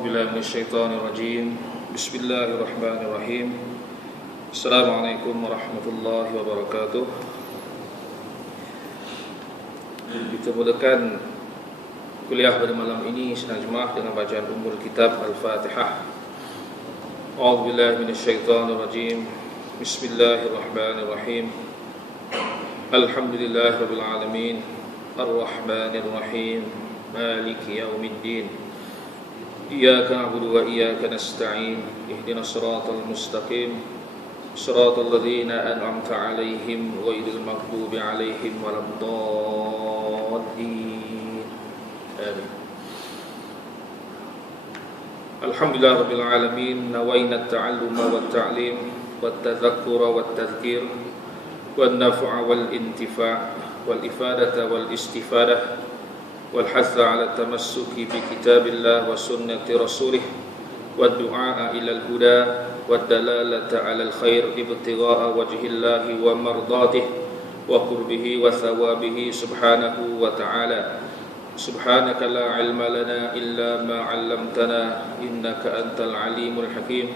A'udzu billahi minasyaitonir rajim. Bismillahirrahmanirrahim. Assalamualaikum warahmatullahi wabarakatuh. Kita mulakan kuliah pada malam ini sidang Jumaat dengan bacaan Ummul Kitab Al-Fatihah. A'udzu billahi minasyaitonir rajim. Bismillahirrahmanirrahim. Alhamdulillahirabbil alamin. Ar-Rahmanir Rahim. Maliki yaumiddin. إياك نعبد وإياك نستعين اهدنا الصراط المستقيم صراط الذين أنعمت عليهم غير المغضوب عليهم ولا الضالين آمين. الحمد لله رب العالمين. نوينا التعلم والتعليم والتذكر والتذكير والنفع والانتفاع والإفادة والاستفادة والحث على التمسك بكتاب الله وسنة رسوله والدعاء إلى الهدى والدلالة على الخير ابتغاء وجه الله ومرضاته وقربه وثوابه سبحانه وتعالى. سبحانك لا علم لنا إلا ما علمتنا إنك أنت العليم الحكيم.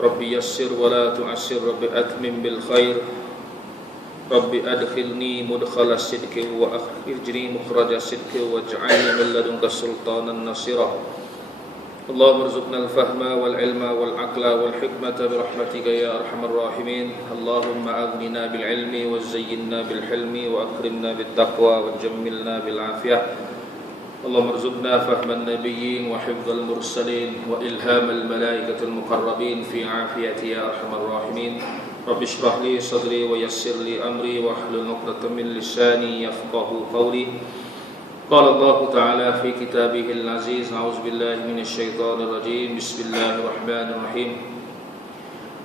ربي يسر ولا تعسر رب أتمم بالخير. Rabbi adkhilni mudkhala sidqi wa akhrijni mukhraja sidqi waj'alni min ladunka sultanan nasira. Allahumma arzuqna al-fahma wal ilma wal aqla wal hikmata bi rahmatika ya arhamar rahimin. Allahumma aghnina bil ilmi wa zayyinna bil hilmi wa akrimna bit taqwa wa jammilna bil afiyah. Allahumma arzuqna fahman nabiyyin wa hifdzal mursalin wa ilhamal malaikatil muqarrabin fi afiyati ya arhamar rahimin. Rabbi shrah li sadri wa yassir li amri wa hlul 'uqdatam min lisani yafqahu qawli. Qala Allah Ta'ala fi kitabihil aziz. A'udzu billahi minasyaitonir rajim. Bismillahirrahmanirrahim.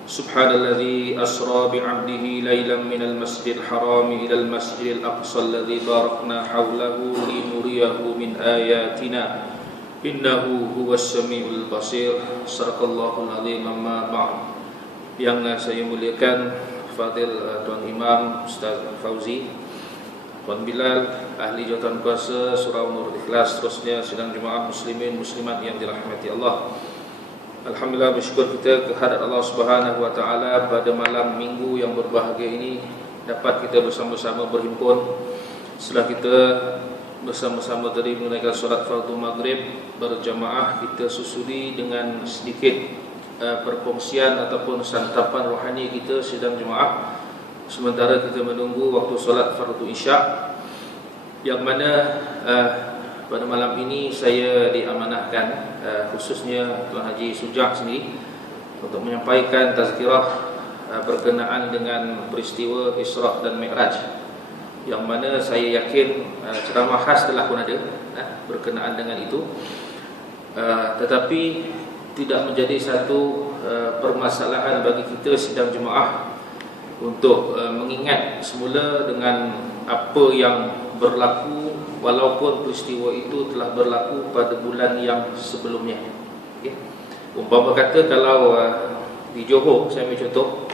Subhanalladzi asra bi 'abdihi lailan minal masjidil haram ilal masjidil aqsa alladzi barakna hawlahu linuriyahu min ayatina innahu huwas samiul basir. Sadaqallahul azim. Amma ba'd. Yang saya muliakan Fadil Tuan Imam Ustaz Fauzi, Tuan Bilal, ahli jawatan kuasa Surau Nur Ikhlas, terusnya sidang Jumaat muslimin muslimat yang dirahmati Allah. Alhamdulillah, bersyukur kita kehadrat Allah Subhanahu wa taala pada malam Minggu yang berbahagia ini dapat kita bersama-sama berhimpun setelah kita bersama-sama tadi menunaikan solat fardu maghrib berjamaah. Kita susuli dengan sedikit perkongsian ataupun santapan rohani kita sidang Jumaat sementara kita menunggu waktu solat fardu isyak, yang mana pada malam ini saya diamanahkan khususnya Tuan Haji Sujak sendiri untuk menyampaikan tazkirah berkenaan dengan peristiwa Isra' dan Mi'raj, yang mana saya yakin ceramah khas telah pun ada berkenaan dengan itu, tetapi tidak menjadi satu permasalahan bagi kita sidang Jumaat untuk mengingat semula dengan apa yang berlaku walaupun peristiwa itu telah berlaku pada bulan yang sebelumnya. Okay. Umpama kata kalau di Johor, saya ambil contoh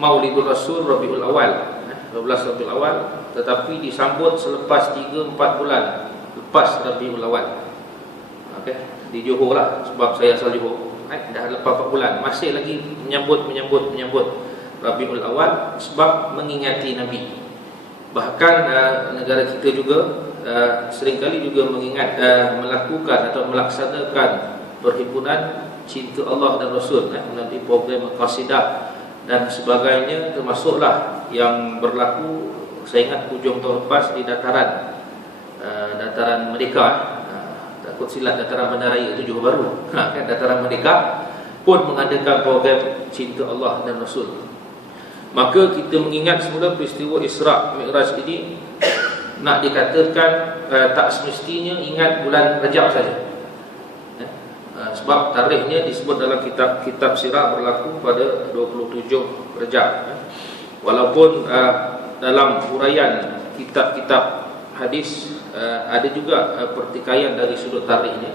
Maulidul Rasul Rabiul Awal, 12 Rabiul Awal, tetapi disambut selepas 3-4 bulan lepas Rabiul Awal. Okay. Di Johor lah, sebab saya asal Johor, dah lepas 4 bulan masih lagi menyambut Rabiul Awal sebab mengingati Nabi. Bahkan negara kita juga seringkali juga mengingat melakukan atau melaksanakan perhimpunan cinta Allah dan Rasul, melalui program qasidah dan sebagainya, termasuklah yang berlaku saya ingat hujung tahun lepas di dataran Merdeka. Takut silap, dataran Bandaraya itu Johor Bahru, kan dataran Merdeka pun mengadakan program cinta Allah dan Rasul. Maka kita mengingat semula peristiwa Isra' Mi'raj ini nak dikatakan tak semestinya ingat bulan Rajab saja, sebab tarikhnya disebut dalam kitab sirah berlaku pada 27 Rajab. Walaupun dalam huraian kitab-kitab hadis ada juga pertikaian dari sudut tarikhnya,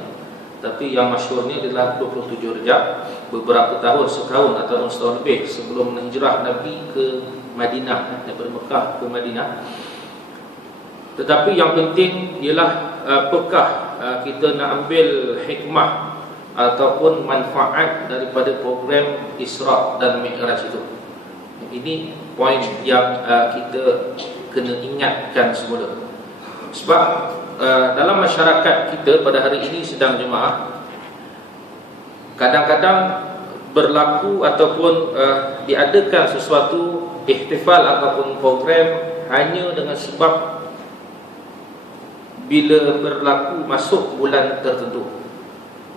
tapi yang masyhurnya adalah 27 Rajab, beberapa tahun, setahun atau setahun lebih sebelum hijrah Nabi ke Madinah, daripada Mekah ke Madinah. Tetapi yang penting ialah apakah kita nak ambil hikmah ataupun manfaat daripada program Isra dan Mi'raj itu? Ini poin yang kita kena ingatkan semula. Sebab dalam masyarakat kita pada hari ini sedang jemaah, kadang-kadang berlaku ataupun diadakan sesuatu ihtifal ataupun program hanya dengan sebab bila berlaku masuk bulan tertentu.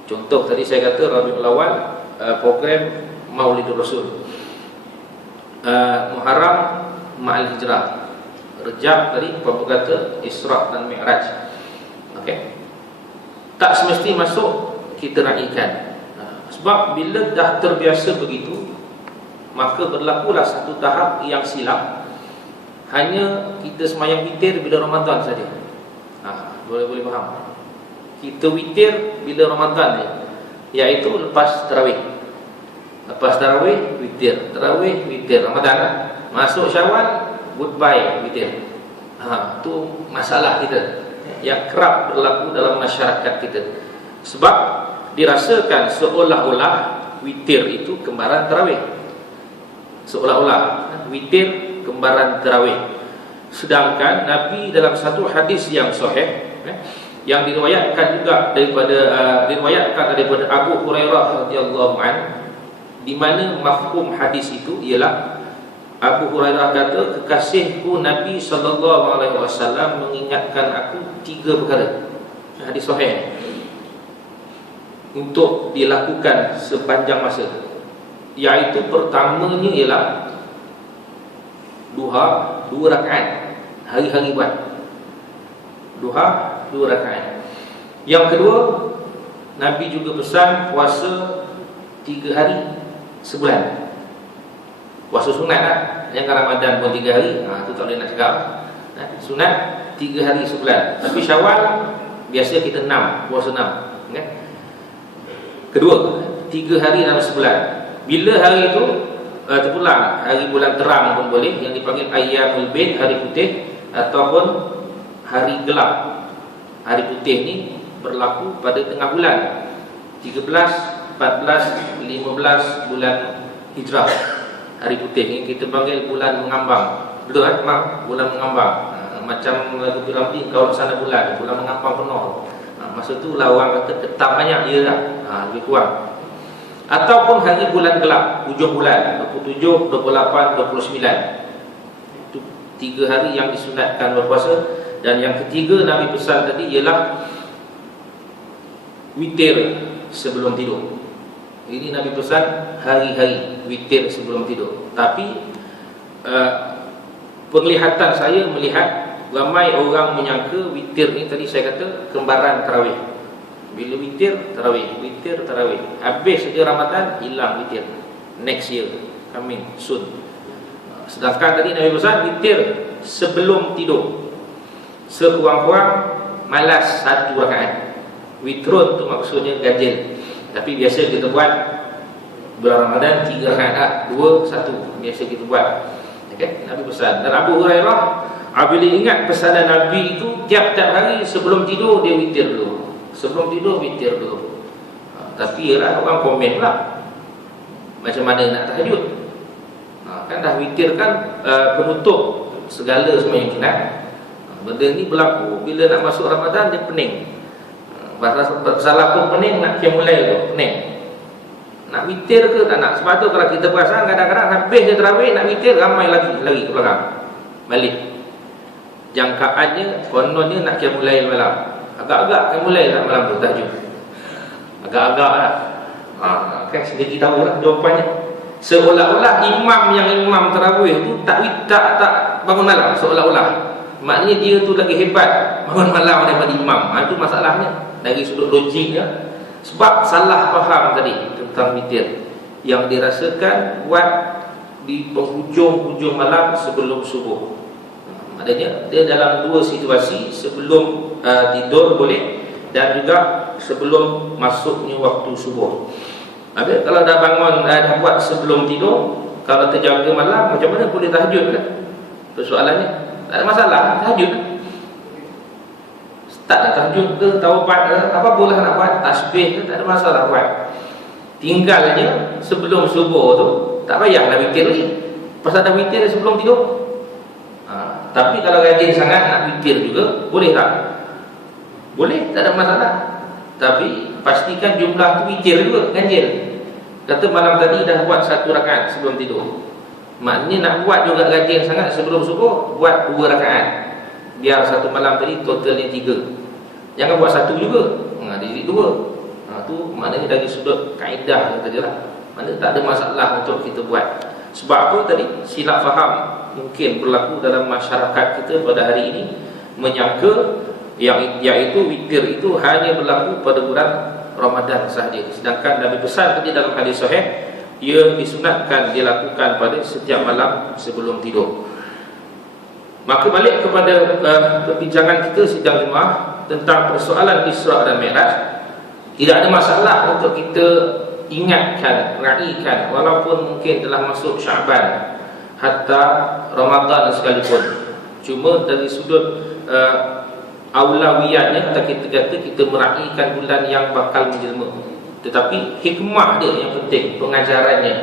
Contoh tadi saya kata Rabiul Awal, program Maulidur Rasul, Muharram Ma'al Hijrah, Rejab tadi apa kata Isra dan Mi'raj. Okey. Tak semesti masuk kita raikan. Sebab bila dah terbiasa begitu, maka berlakulah satu tahap yang silap. Hanya kita semayang witir bila Ramadan saja. Boleh faham. Kita witir bila Ramadan ni, iaitu lepas tarawih. Lepas tarawih witir, tarawih witir, Ramadan lah. Masuk Syawal goodbye witir. Tu masalah kita yang kerap berlaku dalam masyarakat kita. Sebab dirasakan seolah-olah witir itu kembaran tarawih. Seolah-olah witir kembaran tarawih. Sedangkan Nabi dalam satu hadis yang sahih, yang diriwayatkan juga daripada Abu Hurairah radhiyallahu anhu, di mana mafhum hadis itu ialah Abu Hurairah kata, kekasihku Nabi sallallahu alaihi wasallam mengingatkan aku 3 perkara. Hadis sahih untuk dilakukan sepanjang masa, iaitu pertamanya ialah duha 2 rakaat hari-hari buat. Duha 2 rakaat. Yang kedua, Nabi juga pesan puasa 3 hari sebulan. Puasa sunat lah. Yang Ramadan pun 3 hari, tu tak boleh nak cakap. Sunat 3 hari sebulan. Tapi Syawal biasa kita 6, puasa 6. Okay? Kedua, 3 hari dalam sebulan. Bila hari itu terpulang, hari bulan terang pun boleh, yang dipanggil Ayyamul Bid, hari putih, ataupun hari gelap. Hari putih ni berlaku pada tengah bulan 13, 14, 15 bulan Hijrah. Hari putih ni kita panggil bulan mengambang. Betul kan? Bulan mengambang. Macam lagu Piramli, kau sana bulan mengambang penuh. Masa tu lah orang kata ketam banyak je lah. Lebih kurang. Ataupun hari bulan gelap, hujung bulan 27, 28, 29. Itu 3 hari yang disunatkan berpuasa. Dan yang ketiga Nabi pesan tadi ialah witir sebelum tidur. Ini Nabi pesan hari-hari witir sebelum tidur. Tapi penglihatan saya melihat ramai orang menyangka witir ni tadi saya kata kembaran tarawih. Bila witir tarawih, witir tarawih. Habis saja Ramadan hilang witir. Next year coming soon. Sedangkan tadi Nabi pesan witir sebelum tidur. Sekurang-kurang malas 1 rakaat. Witrun tu maksudnya ganjil. Tapi biasa kita buat bulan Ramadan 3 rakaat, 2, 1. Biasa kita buat. Okey, Nabi pesan. Dan Abu Hurairah bila ingat pesanan Nabi itu, tiap-tiap hari sebelum tidur dia witir dulu. Sebelum tidur witir dulu. Tapi ialah orang komen pula, macam mana nak tahajud? Kan dah witir kan penutup segala sembahyang sunat. Benda ni berlaku bila nak masuk Ramadan, dia pening. Salah pun pening, nak mulai tu pening. Nak witir ke tak nak? Sebab tu kalau kita perasan kadang-kadang habis dia tarawih nak witir, ramai lagi ke belakang balik. Jangkaannya kononnya nak mulai malam. Agak-agak mulai lah malam tu tahajud. Agak-agak lah. Kan sendiri tahu lah jawapannya. Seolah-olah imam tarawih tu tak bangun malam. Seolah-olah maknanya dia tu lagi hebat bangun malam daripada imam. Itu masalahnya dari sudut logiknya. Sebab salah faham tadi tentang witir yang dirasakan buat di penghujung malam sebelum subuh. Maknanya dia dalam 2 situasi, sebelum tidur boleh, dan juga sebelum masuknya waktu subuh. Habis kalau dah bangun, dah buat sebelum tidur, kalau terjaga malam, macam mana boleh tahajud kan? Persoalannya tak ada masalah, tahajud. Tak nak tahajud ke, taubat ke, apa boleh nak buat, tasbih ke, tak ada masalah buat. Tinggalnya sebelum subuh tu tak payahlah witir lagi. Pasal dah witir sebelum tidur. Tapi kalau rajin sangat nak witir juga, boleh tak? Boleh, tak ada masalah. Tapi pastikan jumlah tu witir juga, ganjil. Kata malam tadi dah buat 1 rakaat sebelum tidur. Maknanya nak buat juga rajin sangat sebelum subuh, buat 2 rakaat. Biar satu malam tadi totalnya 3. Jangan buat 1 juga. Jadi 2. Tu maknanya dari sudut kaedah sajalah. Maknanya tak ada masalah untuk kita buat. Sebab apa tadi? Silap faham mungkin berlaku dalam masyarakat kita pada hari ini, menyangka iaitu witir itu hanya berlaku pada bulan Ramadan sahaja. Sedangkan Nabi pesan tadi dalam hadis sahih, ia disunatkan dilakukan pada setiap malam sebelum tidur. Maka balik kepada perbincangan kita sidang jemaah tentang persoalan Isra' dan Mi'raj. Tidak ada masalah untuk kita ingatkan, raikan, walaupun mungkin telah masuk Syaban hatta Ramadan sekalipun. Cuma dari sudut aulawiyatnya, kita kata kita meraihkan bulan yang bakal menjelma. Tetapi hikmah dia yang penting, pengajarannya.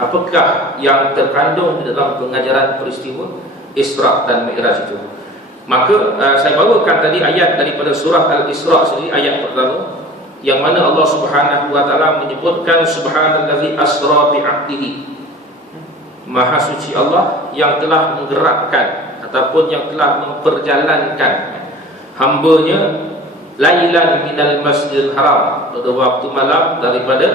Apakah yang terkandung di dalam pengajaran peristiwa Isra' dan Mi'raj itu? Maka saya bawakan tadi ayat daripada surah Al-Isra' sendiri, ayat pertama, yang mana Allah Subhanahu wa taala menyebutkan subhanallazi asra bi 'abdihi. Maha suci Allah yang telah menggerakkan ataupun yang telah memperjalankan hamba-Nya lailan minal masjidil haram, pada waktu malam daripada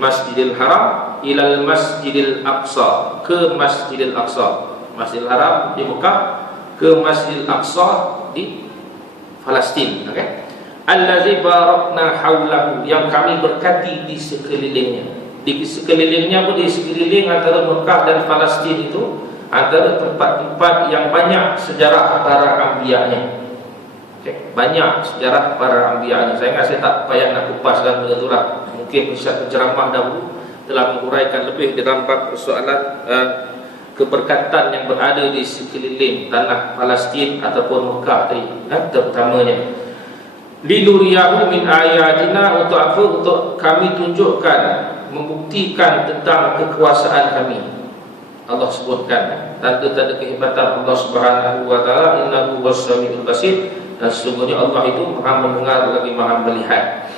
Masjidil Haram ilal Masjidil Aqsa, ke Masjidil Aqsa. Masjidil Haram di Mekah ke Masjidil Aqsa di Palestin, okey. Allazi barakna haulahu, yang kami berkati di sekelilingnya. Di sekelilingnya pun, di sekeliling antara Mekah dan Palestin itu antara tempat-tempat yang banyak sejarah para anbiya-nya. Okay. Banyak sejarah para anbiya-nya. Saya tak payah nak kupaskan benda itulah. Mungkin penceramah dahulu telah menguraikan lebih dalam bab persoalan keberkatan yang berada di sekeliling tanah Palestin ataupun Mekah tadi, terutamanya. Linuriyahu min ayatina, untuk apa? Untuk kami tunjukkan, membuktikan tentang kekuasaan kami. Allah sebutkan tanda-tanda kehebatan Allah Subhanahu wa taala, innahu was-sami'ul basir, dan sesungguhnya Allah itu Maha mendengar lagi Maha melihat.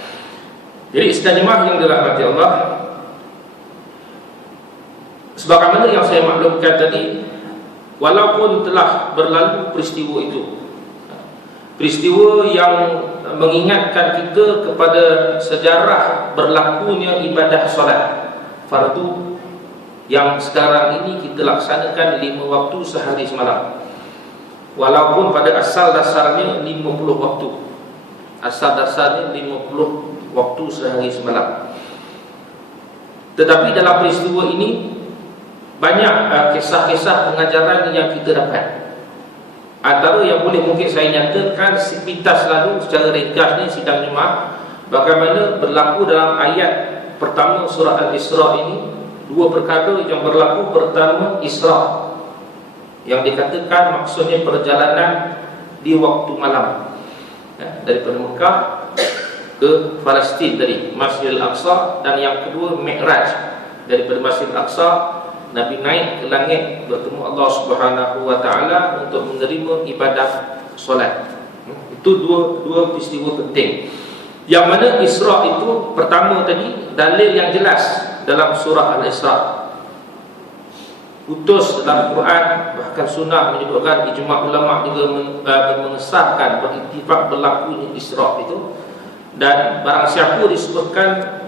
Jadi sedang jemaah yang dirahmati Allah, sebagaimana yang saya maklumkan tadi, walaupun telah berlalu peristiwa itu, peristiwa yang mengingatkan kita kepada sejarah berlakunya ibadah solat fardu yang sekarang ini kita laksanakan 5 waktu sehari semalam. Walaupun pada asal dasarnya 50 waktu, asal dasarnya 50 waktu sehari semalam. Tetapi dalam peristiwa ini banyak kisah-kisah pengajaran yang kita dapat. Antara yang boleh mungkin saya nyatakan sepintas lalu secara ringkas ni sidang jemaah, bagaimana berlaku dalam ayat pertama surah Al-Isra' ini 2 perkara yang berlaku. Pertama, Isra', yang dikatakan maksudnya perjalanan di waktu malam, daripada Mekah ke Palestin tadi, Masjidil Aqsa. Dan yang kedua, Mi'raj, daripada Masjidil Aqsa Nabi naik ke langit bertemu Allah Subhanahu wa taala untuk menerima ibadah solat. Itu dua peristiwa penting. Yang mana Isra' itu pertama tadi, dalil yang jelas dalam surah Al-Isra'. Utus dalam Quran, bahkan sunnah menyebutkan, ijma' ulama juga mengesahkan berittifaq berlakunya Isra' itu. Dan barang siapa disebutkan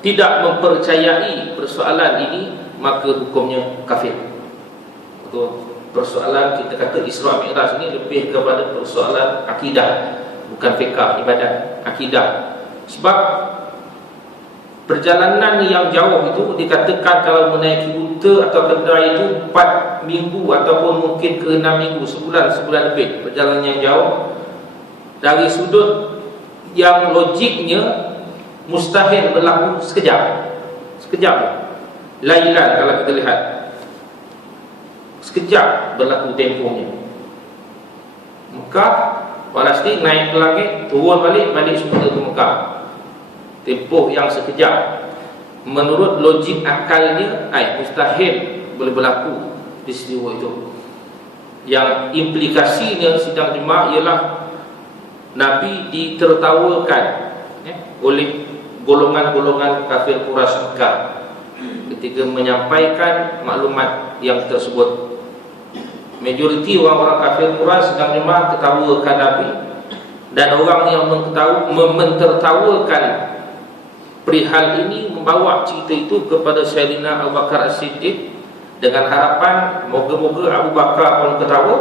tidak mempercayai persoalan ini, maka hukumnya kafir. Itu persoalan kita kata Isra' Mi'raj ini lebih kepada persoalan akidah, bukan fiqh ibadat, akidah. Sebab perjalanan yang jauh itu dikatakan kalau menaiki unta atau kedai itu 4 minggu ataupun mungkin ke 6 minggu, sebulan lebih. Perjalanan yang jauh dari sudut yang logiknya mustahil berlaku sekejap. Lailan kalau kita lihat, sekejap berlaku tempohnya. Mekah Palestin naik ke langit, turun balik semula ke Mekah. Tempoh yang sekejap. Menurut logik akalnya, mustahil boleh berlaku peristiwa itu. Yang implikasinya sidang jemaah ialah Nabi ditertawakan oleh golongan-golongan kafir Quraisy Mekah ketika menyampaikan maklumat yang tersebut. Majoriti orang-orang kafir Quraisy sedang jemaah ketawakan Nabi, dan orang yang mentertawakan perihal ini membawa cerita itu kepada Sayyidina Abu Bakar As-Siddiq dengan harapan moga-moga Abu Bakar pun ketawa,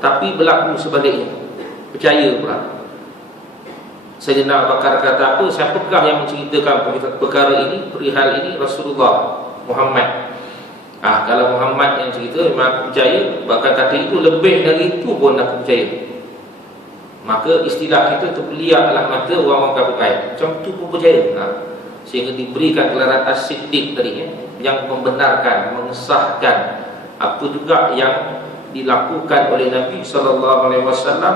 tapi berlaku sebaliknya, percaya pula. Sayyidina Abu Bakar kata apa? Siapakah yang menceritakan perkara ini, perihal ini? Rasulullah Muhammad. Kalau Muhammad yang cerita, memang aku percaya. Bahkan kata itu, lebih dari itu pun aku percaya. Maka istilah kita terpeliaklah mata orang-orang kafir lain. Macam tu pun percaya. Sehingga diberikan gelaran As-Siddiq tadi, yang membenarkan, mengesahkan apa juga yang dilakukan oleh Nabi SAW,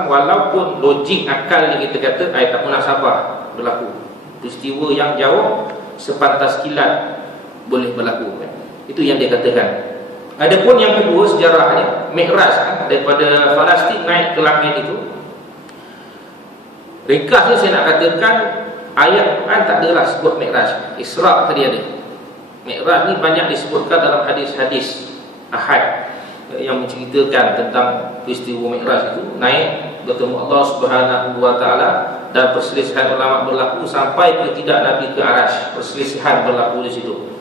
walaupun logik akal yang kita kata tak munasabah berlaku. Peristiwa yang jauh sepantas kilat boleh berlaku. Itu yang dia katakan. Adapun yang kedua sejarahnya, Mi'raj daripada Palestin naik ke langit itu, ringkasnya saya nak katakan, ayat Quran tak adalah sebut Mi'raj. Isra' tadi ada. Mi'raj ni banyak disebutkan dalam hadis-hadis ahad yang menceritakan tentang peristiwa Mi'raj itu, naik bertemu Allah Subhanahu wa taala, dan perselisihan ulama berlaku sampai ke tidak Nabi ke Arasy. Perselisihan berlaku di situ.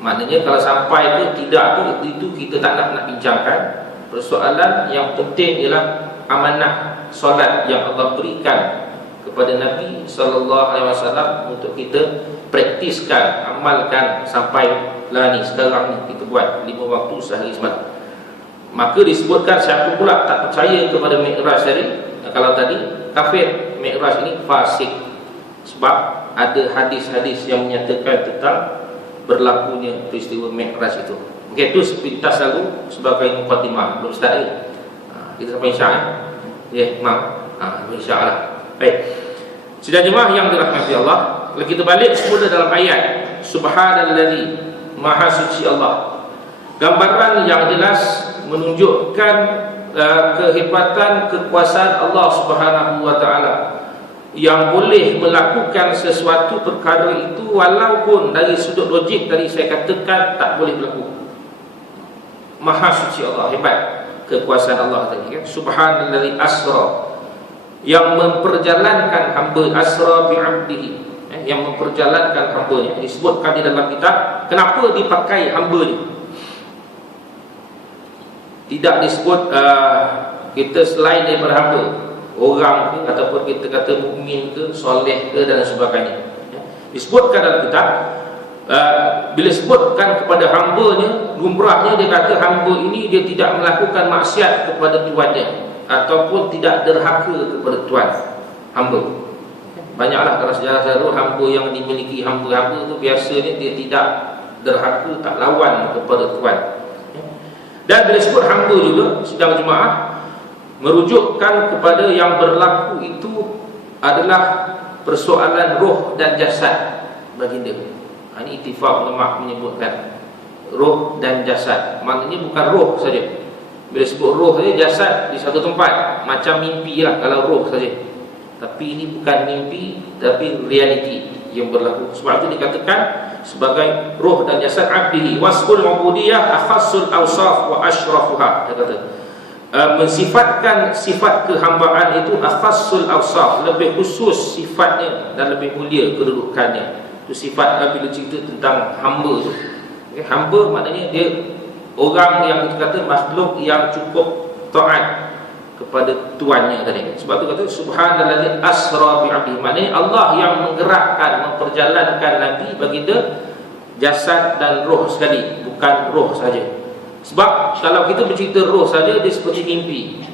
Maknanya kalau sampai ke tidak itu kita tak nak bincangkan. Persoalan yang penting ialah amanah solat yang Allah berikan kepada Nabi SAW untuk kita praktiskan, amalkan sampai lah ni sekarang ni kita buat 5 waktu sehari semalam. Maka disebutkan siapa pula tak percaya kepada Mi'raj tadi, kalau tadi kafir, Mi'raj ini fasik. Sebab ada hadis-hadis yang menyatakan tentang berlakunya peristiwa Mi'raj itu. Okey, itu sepintas lalu sebagai mukadimah. Belum start lagi. Kita sampai insya' insya-Allah. Baik. Sidang jemaah yang dirahmati Allah, kalau kita balik semula dalam ayat Subhanallazi, Maha Suci Allah. Gambaran yang jelas menunjukkan kehebatan, kekuasaan Allah Subhanahu wa taala yang boleh melakukan sesuatu perkara itu walaupun dari sudut logik tadi saya katakan tak boleh berlaku. Maha Suci Allah, hebat kekuasaan Allah tadi kan. Subhanallazi asra, yang memperjalankan hamba, asra bi'abdihi, yang memperjalankan hambanya. Disebutkan di dalam kitab, kenapa dipakai hambanya? Tidak disebut kita selain daripada hamba, orang ke, ataupun kita kata mukmin ke, soleh ke, dan sebagainya. Disebutkan dalam kitab, bila sebutkan kepada hambanya, lumrahnya dia kata hamba ini dia tidak melakukan maksiat kepada tuannya, ataupun tidak derhaka kepada tuan hamba. Banyaklah dalam sejarah-sejarah hamba yang dimiliki hamba-hamba itu biasanya dia tidak derhaka, tak lawan kepada tuan. Dan bila sebut hamba juga, sidang jemaah merujukkan kepada yang berlaku itu adalah persoalan roh dan jasad baginda. Ini ittifaq ulama menyebutkan roh dan jasad. Maknanya bukan roh saja. Bila sebut roh saja, jasad di satu tempat, macam mimpi lah kalau roh saja. Tapi ini bukan mimpi, tapi reality yang berlaku. Sebab itu dikatakan sebagai roh dan jasad abdihi. Wasful ubudiyah akhassul awsaf wa ashrafuha. Dia kata mensifatkan sifat kehambaan itu akhassul awsaf, lebih khusus sifatnya dan lebih mulia kedudukannya. Itu sifat bila cerita tentang hamba itu. Hamba maknanya dia orang yang kita kata makhluk yang cukup taat kepada tuannya tadi. Sebab tu kata subhanallazi asra bi'abdihi, maknanya Allah yang menggerakkan, memperjalankan Nabi baginda jasad dan roh sekali, bukan roh saja. Sebab kalau kita bercerita roh saja, dia seperti mimpi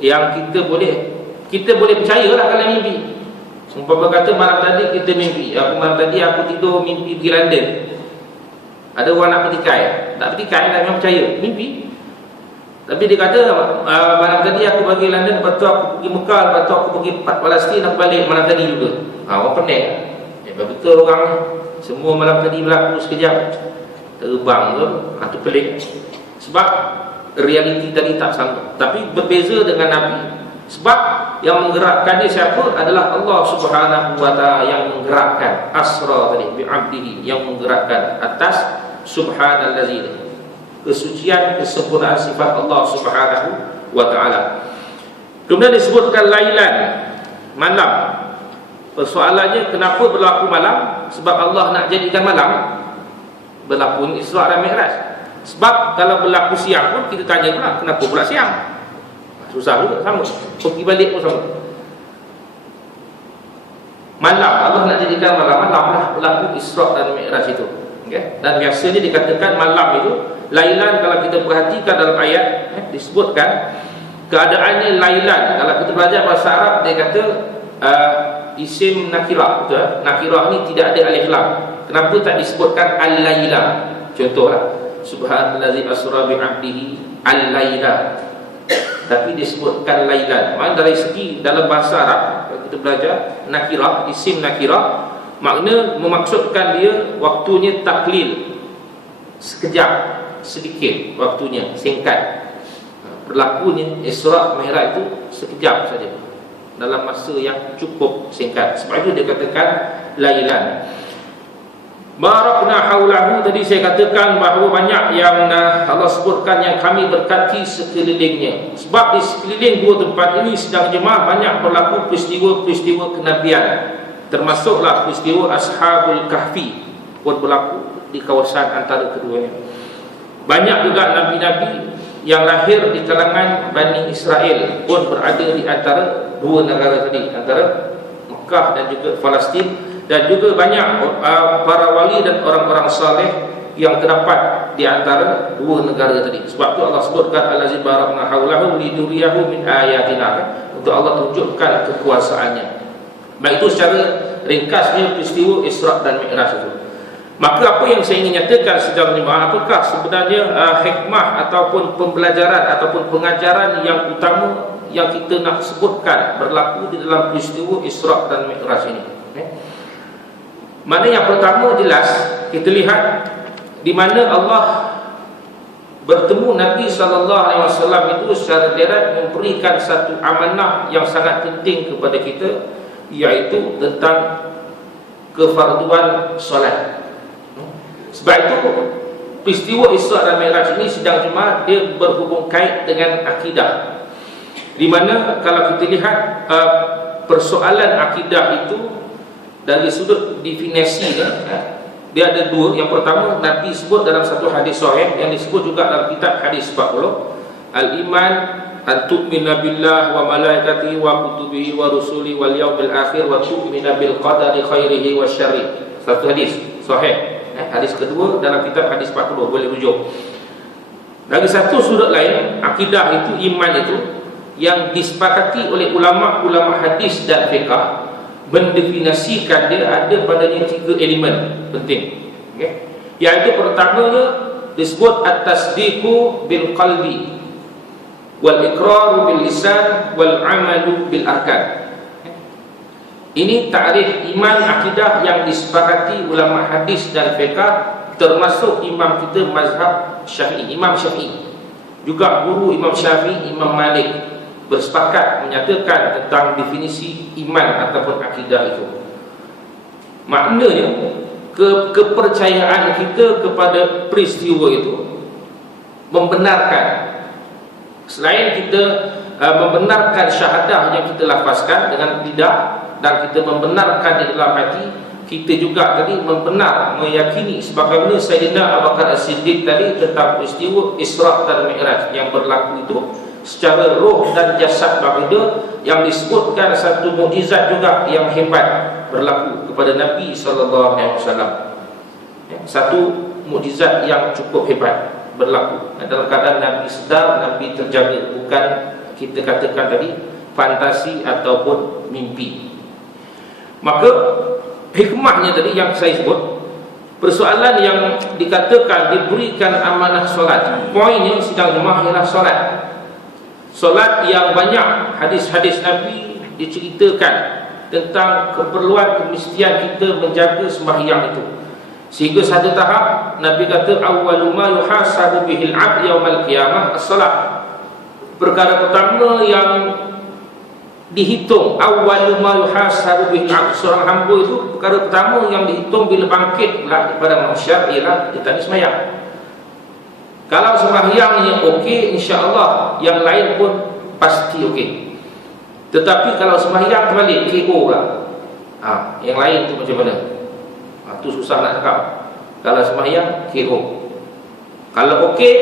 yang kita boleh percayalah kalau mimpi. Umpama kata malam tadi kita mimpi, malam tadi aku tidur mimpi pergi London. Ada orang nak petikai, tak petikai lah, memang percaya mimpi. Tapi dia kata malam tadi aku pergi London, lepas tu aku pergi Mekah, lepas tu aku pergi Palestin, aku balik malam tadi juga. Orang pening. Betul orang semua malam tadi berlaku sekejap, terbang ke, itu pelik. Sebab realiti tadi tak sama. Tapi berbeza dengan Nabi, sebab yang menggerakkan dia siapa? Adalah Allah Subhanahu wa ta'ala yang menggerakkan. Asra tadi bi'abdihi, yang menggerakkan atas subhanallazi, kesucian, kesempurnaan sifat Allah Subhanahu wa ta'ala. Kemudian disebutkan lailan, malam. Persoalannya kenapa berlaku malam? Sebab Allah nak jadikan malam berlaku Isra dan Mi'raj. Sebab kalau berlaku siang pun kita tanya pula kenapa pula siang? Susah juga, sama. Pergi balik pun sama. Malam, Allah nak jadikan malam lah berlaku Isra dan Mi'raj itu. Okay? Dan biasanya dikatakan malam itu lailan. Kalau kita perhatikan dalam ayat disebutkan keadaannya lailan. Kalau kita belajar bahasa Arab, dia kata isim nakirah, betul? Nakirah ni tidak ada alif lam. Kenapa tak disebutkan al-laila? Contohlah, subhanallazi asra bi 'abdihi al-laila, tapi disebutkan lailan. Maksudnya dari segi dalam bahasa Arab, kalau kita belajar nakirah, isim nakirah, makna memaksudkan dia waktunya taklil, sekejap, sedikit waktunya, singkat. Berlakunya Isra Mi'raj itu sekejap saja, dalam masa yang cukup singkat. Sebab itu dia katakan lailan. Barakna haulahu, tadi saya katakan bahawa banyak yang Allah sebutkan yang kami berkati sekelilingnya. Sebab di sekeliling dua tempat ini sedang jemaah banyak berlaku peristiwa-peristiwa kenabian. Termasuklah peristiwa Ashabul Kahfi pun berlaku di kawasan antara keduanya. Banyak juga nabi-nabi yang lahir di kalangan Bani Israel pun berada di antara dua negara tadi, antara Mekah dan juga Palestin. Dan juga banyak para wali dan orang-orang saleh yang terdapat di antara dua negara tadi. Sebab tu Allah sebutkan allazi barakna haulahu liduriyahu min ayatina, untuk Allah tunjukkan kekuasaannya. Baik, itu secara ringkasnya peristiwa Isra dan Mi'raj itu. Maka apa yang saya ingin nyatakan sedang jemaah, apakah sebenarnya hikmah ataupun pembelajaran ataupun pengajaran yang utama yang kita nak sebutkan berlaku di dalam peristiwa Isra dan Mi'raj ini? Mana yang pertama, jelas kita lihat di mana Allah bertemu Nabi SAW itu secara direct memberikan satu amanah yang sangat penting kepada kita, iaitu tentang kefarduan solat. Sebab itu peristiwa Isra dan Mi'raj ini sedang jemaah dia berhubung kait dengan akidah. Di mana kalau kita lihat persoalan akidah itu dari sudut definisi dia ada dua. Yang pertama, Nabi sebut dalam satu hadis sahih yang disebut juga dalam kitab hadis 40, al-iman an tu'mina billah wa malaikatihi wa kutubihi wa rusuli wal yaumil akhir wa tu'mina bil qadari khairihi wa syarri. Satu hadis sahih. Hadis kedua dalam kitab hadis 40, boleh rujuk. Dari satu sudut lain, akidah itu, iman itu yang disepakati oleh ulama-ulama hadis dan fiqh mendefinisikan dia ada padanya tiga elemen penting. Okay? Iaitu pertamanya disebut at-tasdiqu bil qalbi wal iqraru bil lisan wal amalu bil arkan. Ini takrif iman akidah yang disepakati ulama hadis dan fiqh, termasuk imam kita mazhab Syafi'i, Imam Syafi'i. Juga guru Imam Syafi'i, Imam Malik bersepakat menyatakan tentang definisi iman ataupun akidah itu. Maknanya kepercayaan kita kepada peristiwa itu membenarkan, selain kita membenarkan syahadah yang kita lafazkan dengan lidah dan kita membenarkan di dalam hati, kita juga tadi membenar, meyakini sebagaimana Sayyidina Abu Bakar As-Siddiq tadi tentang peristiwa Isra dan Mi'raj yang berlaku itu secara roh dan jasad baginda, yang disebutkan satu mukjizat juga yang hebat berlaku kepada Nabi SAW. Satu mukjizat yang cukup hebat berlaku dalam keadaan Nabi sedar, Nabi terjaga, bukan kita katakan tadi fantasi ataupun mimpi. Maka hikmahnya tadi yang saya sebut, persoalan yang dikatakan diberikan amanah solat, poinnya sidang jemaah ialah solat. Solat yang banyak hadis-hadis Nabi diceritakan tentang keperluan kemestian kita menjaga sembahyang itu. Sehingga satu tahap Nabi kata awwalu ma yuhasabu bihil 'abd yaumal qiyamah as-salat. Perkara pertama yang dihitung, awwalu ma yuhasabu bihil 'abd, seorang hamba itu perkara pertama yang dihitung bila bangkit daripada mahsyar ialah ditanya sembahyang. Kalau sembahyangnya okey, insya-Allah yang lain pun pasti okey. Tetapi kalau sembahyang terbalik, KO lah. Yang lain tu macam mana? Tu susah nak cakap. Kalau sembahyang KO. Kalau okey,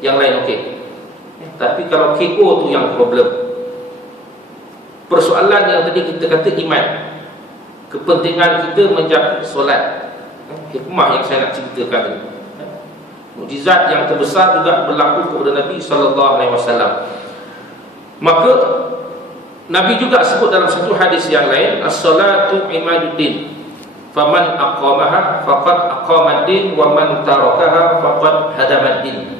yang lain okey. Tapi kalau KO tu yang problem. Persoalan yang tadi kita kata iman, kepentingan kita menjaga solat, hikmah yang saya nak ceritakan tadi. Mukjizat yang terbesar juga berlaku kepada Nabi SAW. Maka Nabi juga sebut dalam satu hadis yang lain, as-salatu imaduddin, faman aqamaha faqad aqamaddin, wa man tarakaha faqad hadamaddin.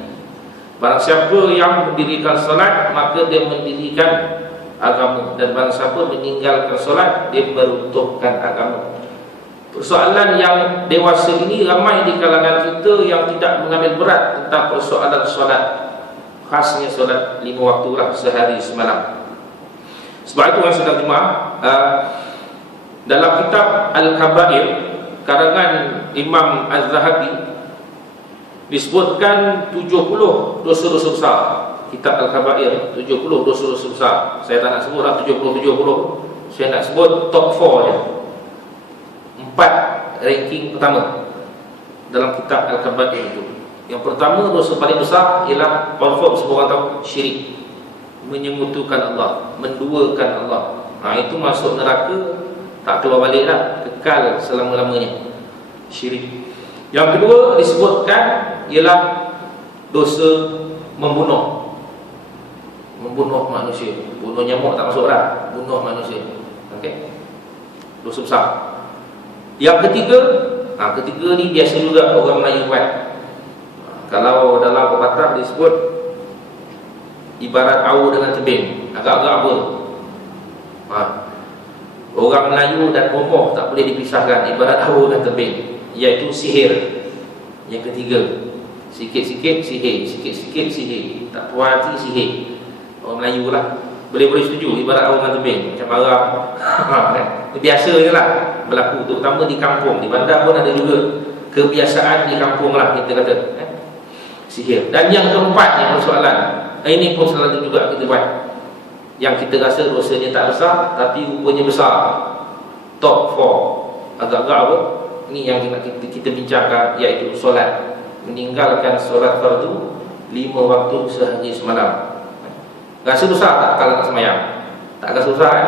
Barang siapa yang mendirikan solat, maka dia mendirikan agama, dan barang siapa meninggalkan solat, dia meruntuhkan agama. Persoalan yang dewasa ini ramai di kalangan kita yang tidak mengambil berat tentang persoalan solat, khasnya solat 5 waktu lah, sehari semalam. Sebab itu yang sedang jemaah, dalam kitab Al-Kabair karangan Imam Az-Zahabi disebutkan 70 dosa-dosa besar. Kitab Al-Kabair 70 dosa-dosa besar. Saya tak nak sebutlah 70. Saya nak sebut top 4 je. 4 ranking pertama dalam kitab Al-Kabair itu. Yang pertama, dosa paling besar ialah confirm semua orang tahu, syirik, menyekutukan Allah, menduakan Allah. Itu masuk neraka, tak keluar balik lah, kekal selama-lamanya, syirik. Yang kedua disebutkan ialah dosa membunuh manusia. Bunuh nyamuk tak masuk lah, bunuh manusia. Okey, dosa besar. Yang ketiga, ketiga ni biasa juga orang Melayu buat. Kalau dalam pepatah disebut ibarat awu dengan tebing, agak-agak apa? Orang Melayu dan Pomoh tak boleh dipisahkan, ibarat awu dan tebing, iaitu sihir. Yang ketiga, sikit-sikit sihir, sikit-sikit sihir, tak puas hati sihir. Orang Melayu lah, boleh setuju, ibarat awu dengan tebing, macam barang. Biasa je lah berlaku, terutama di kampung. Di bandar pun ada juga kebiasaan di kampung lah, kita kata sihir. Dan yang keempat yang persoalan, ini pun selalu juga kita buat, yang kita rasa dosanya tak besar tapi rupanya besar. Top 4 agak-agak apa? Ini yang kita bincangkan, iaitu solat. Meninggalkan solat fardu 5 waktu sehari semalam. Rasa besar tak kalau nak sembahyang? Tak rasa susah kan?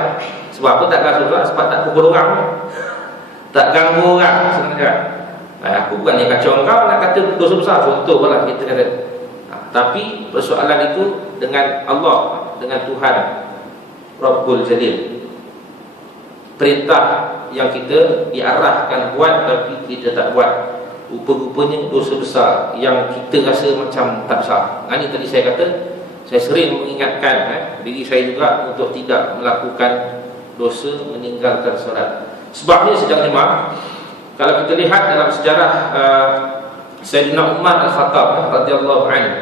Sebab apa tak rasa susah? Sebab tak pukul orang, tak ganggu orang sebenarnya. Aku bukan yang kacau engkau nak kata dosa besar, contoh lah kita kata. Tapi persoalan itu dengan Allah, dengan Tuhan Rabbul Jalil, perintah yang kita diarahkan buat tapi kita tak buat, rupa-rupanya dosa besar yang kita rasa macam tak besar. Ini tadi saya kata, saya sering mengingatkan diri saya juga untuk tidak melakukan dosa meninggalkan solat. Sebabnya sedang jemaah, kalau kita lihat dalam sejarah Sayyidina Umar Al-Khattab radhiyallahu anhu,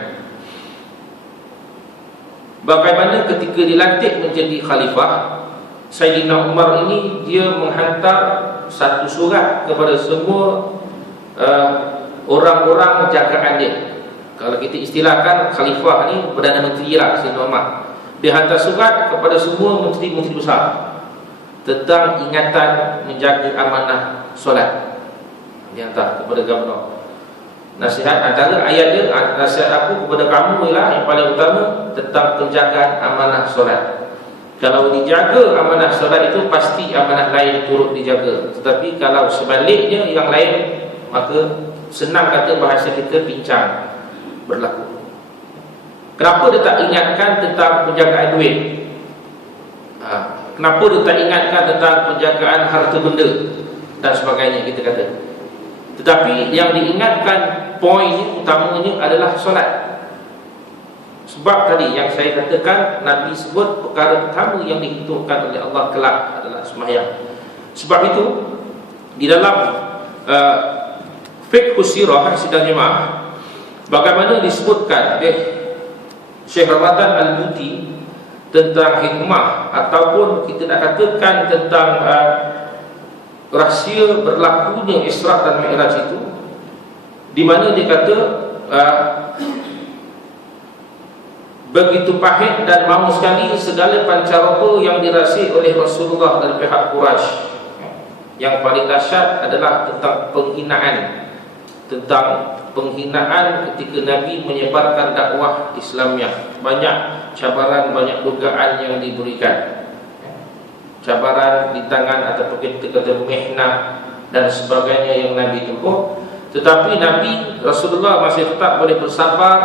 bagaimana ketika dilantik menjadi khalifah, Sayyidina Umar ini dia menghantar satu surat kepada semua orang-orang jagaan dia. Kalau kita istilahkan khalifah ni Perdana Menteri lah, Sayyidina Umar. Dia hantar surat kepada semua menteri-menteri besar tentang ingatan menjaga amanah solat. Dia hantar kepada gubernur. Nasihat, antara ayat dia, nasihat aku kepada kamu ialah yang paling utama tentang penjagaan amanah solat. Kalau dijaga amanah solat itu, pasti amanah lain turut dijaga. Tetapi kalau sebaliknya yang lain, maka senang kata bahasa kita, pincang berlaku. Kenapa dia tak ingatkan tentang penjagaan duit? Kenapa dia tak ingatkan tentang penjagaan harta benda dan sebagainya, kita kata? Tetapi yang diingatkan poin utamanya adalah solat. Sebab tadi yang saya katakan, Nabi sebut perkara pertama yang dihitungkan oleh Allah kelak adalah sembahyang. Sebab itu di dalam fiqh sirah sidang jemaah, bagaimana disebutkan oleh Syekh Ramadan Al-Buti tentang hikmah, ataupun kita nak katakan tentang rahsia berlakunya Isra' dan Mi'raj itu, di mana dia kata begitu pahit dan mahu sekali segala pancaroba yang dirasai oleh Rasulullah dari pihak Quraisy. Yang paling dahsyat adalah tentang penghinaan ketika Nabi menyebarkan dakwah Islamnya. Banyak cabaran, banyak dugaan yang diberikan, cabaran di tangan ataupun kita kata mihnah dan sebagainya yang Nabi tempuh. Tetapi Nabi Rasulullah masih tetap boleh bersabar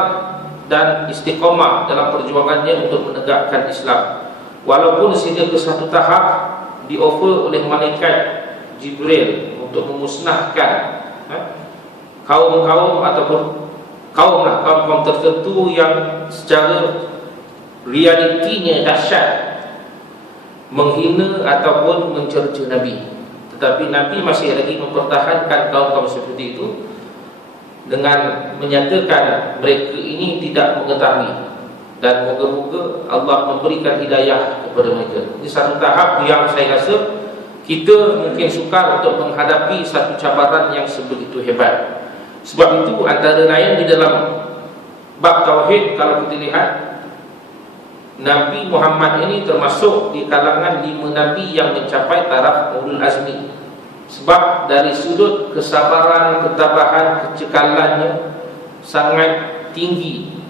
dan istiqamah dalam perjuangannya untuk menegakkan Islam. Walaupun sehingga ke satu tahap dioffer oleh malaikat Jibril untuk memusnahkan kaum-kaum ataupun kaum tertentu yang secara realitinya dahsyat menghina ataupun mencerca Nabi. Tetapi Nabi masih lagi mempertahankan kaum-kaum seperti itu dengan menyatakan mereka ini tidak mengetahui, dan moga-moga Allah memberikan hidayah kepada mereka. Ini satu tahap yang saya rasa kita mungkin sukar untuk menghadapi satu cabaran yang sebegitu hebat. Sebab itu antara lain di dalam bab tauhid, kalau kita lihat, Nabi Muhammad ini termasuk di kalangan 5 Nabi yang mencapai taraf ulul azmi. Sebab dari sudut kesabaran, ketabahan, kecekalannya sangat tinggi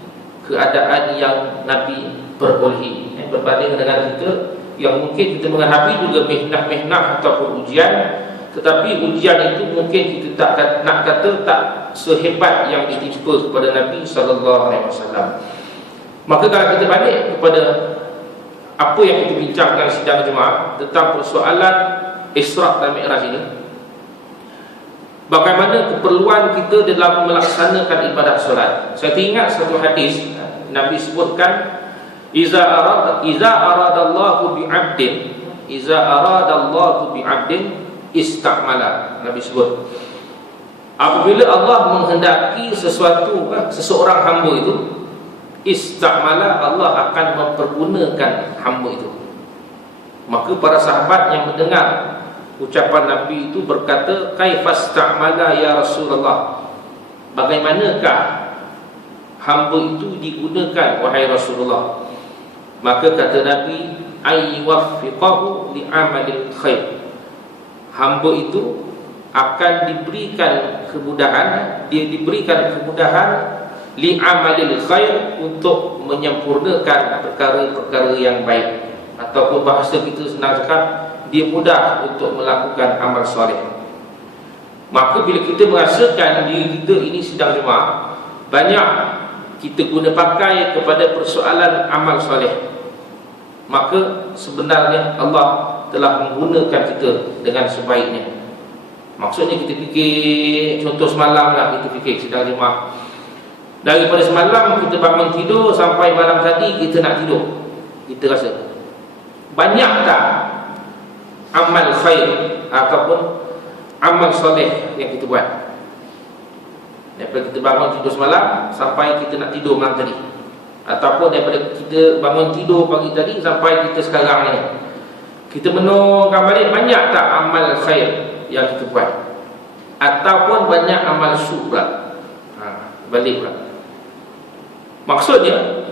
keadaan yang Nabi perolehi, berbanding dengan kita yang mungkin kita menghadapi juga mihnah-mihnah ataupun ujian, tetapi ujian itu mungkin kita tak nak kata tak sehebat yang ditimpa kepada Nabi SAW. Maka kalau kita balik kepada apa yang kita bincangkan sidang jemaah tentang persoalan Isra' dan Mi'raj ini, bagaimana keperluan kita dalam melaksanakan ibadah solat. Saya teringat satu hadis Nabi sebutkan, Iza aradallahu bi'abdin istamala. Nabi sebut, apabila Allah menghendaki seseorang hamba itu, istamala, Allah akan mempergunakan hamba itu. Maka para sahabat yang mendengar ucapan Nabi itu berkata, kaifastamala ya Rasulullah, bagaimanakah hamba itu digunakan wahai Rasulullah? Maka kata Nabi, ayyuwaffiqahu li'amalil khair, hamba itu akan diberikan kemudahan, dia diberikan kemudahan li'amalil khair, untuk menyempurnakan perkara-perkara yang baik, ataupun bahasa kita senang cakap, dia mudah untuk melakukan amal soleh. Maka bila kita merasakan diri kita ini sedang jemaah, banyak kita guna pakai kepada persoalan amal soleh, maka sebenarnya Allah telah menggunakan kita dengan sebaiknya. Maksudnya kita fikir, contoh semalam lah kita fikir sedang jemaah, daripada semalam kita bangun tidur sampai malam tadi kita nak tidur, kita rasa banyak tak amal khair ataupun amal soleh yang kita buat daripada kita bangun tidur semalam sampai kita nak tidur malam tadi, ataupun daripada kita bangun tidur pagi tadi sampai kita sekarang ni, kita menunggang balik, banyak tak amal khair yang kita buat, ataupun banyak amal syuk pula, balik pula. Maksudnya,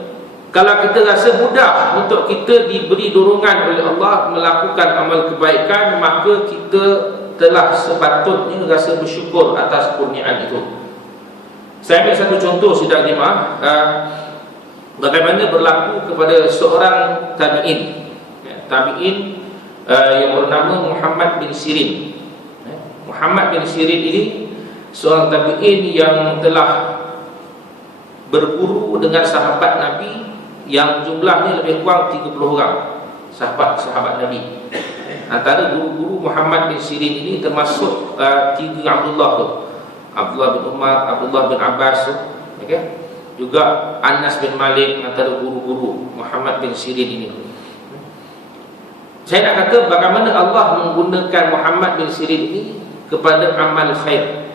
kalau kita rasa mudah untuk kita diberi dorongan oleh Allah melakukan amal kebaikan, maka kita telah sepatutnya rasa bersyukur atas kurniaan itu. Saya ambil satu contoh sidang jemaah, bagaimana berlaku kepada seorang tabi'in, yang bernama Muhammad bin Sirin. Muhammad bin Sirin ini seorang tabi'in yang telah berguru dengan sahabat Nabi yang jumlahnya lebih kurang 30 orang sahabat Nabi. Antara guru-guru Muhammad bin Sirin ini termasuk 3 Abdullah tu. Abdullah bin Umar, Abdullah bin Abbas, okay? Juga Anas bin Malik, antara guru-guru Muhammad bin Sirin ini. Saya nak kata bagaimana Allah menggunakan Muhammad bin Sirin ini kepada amal khair,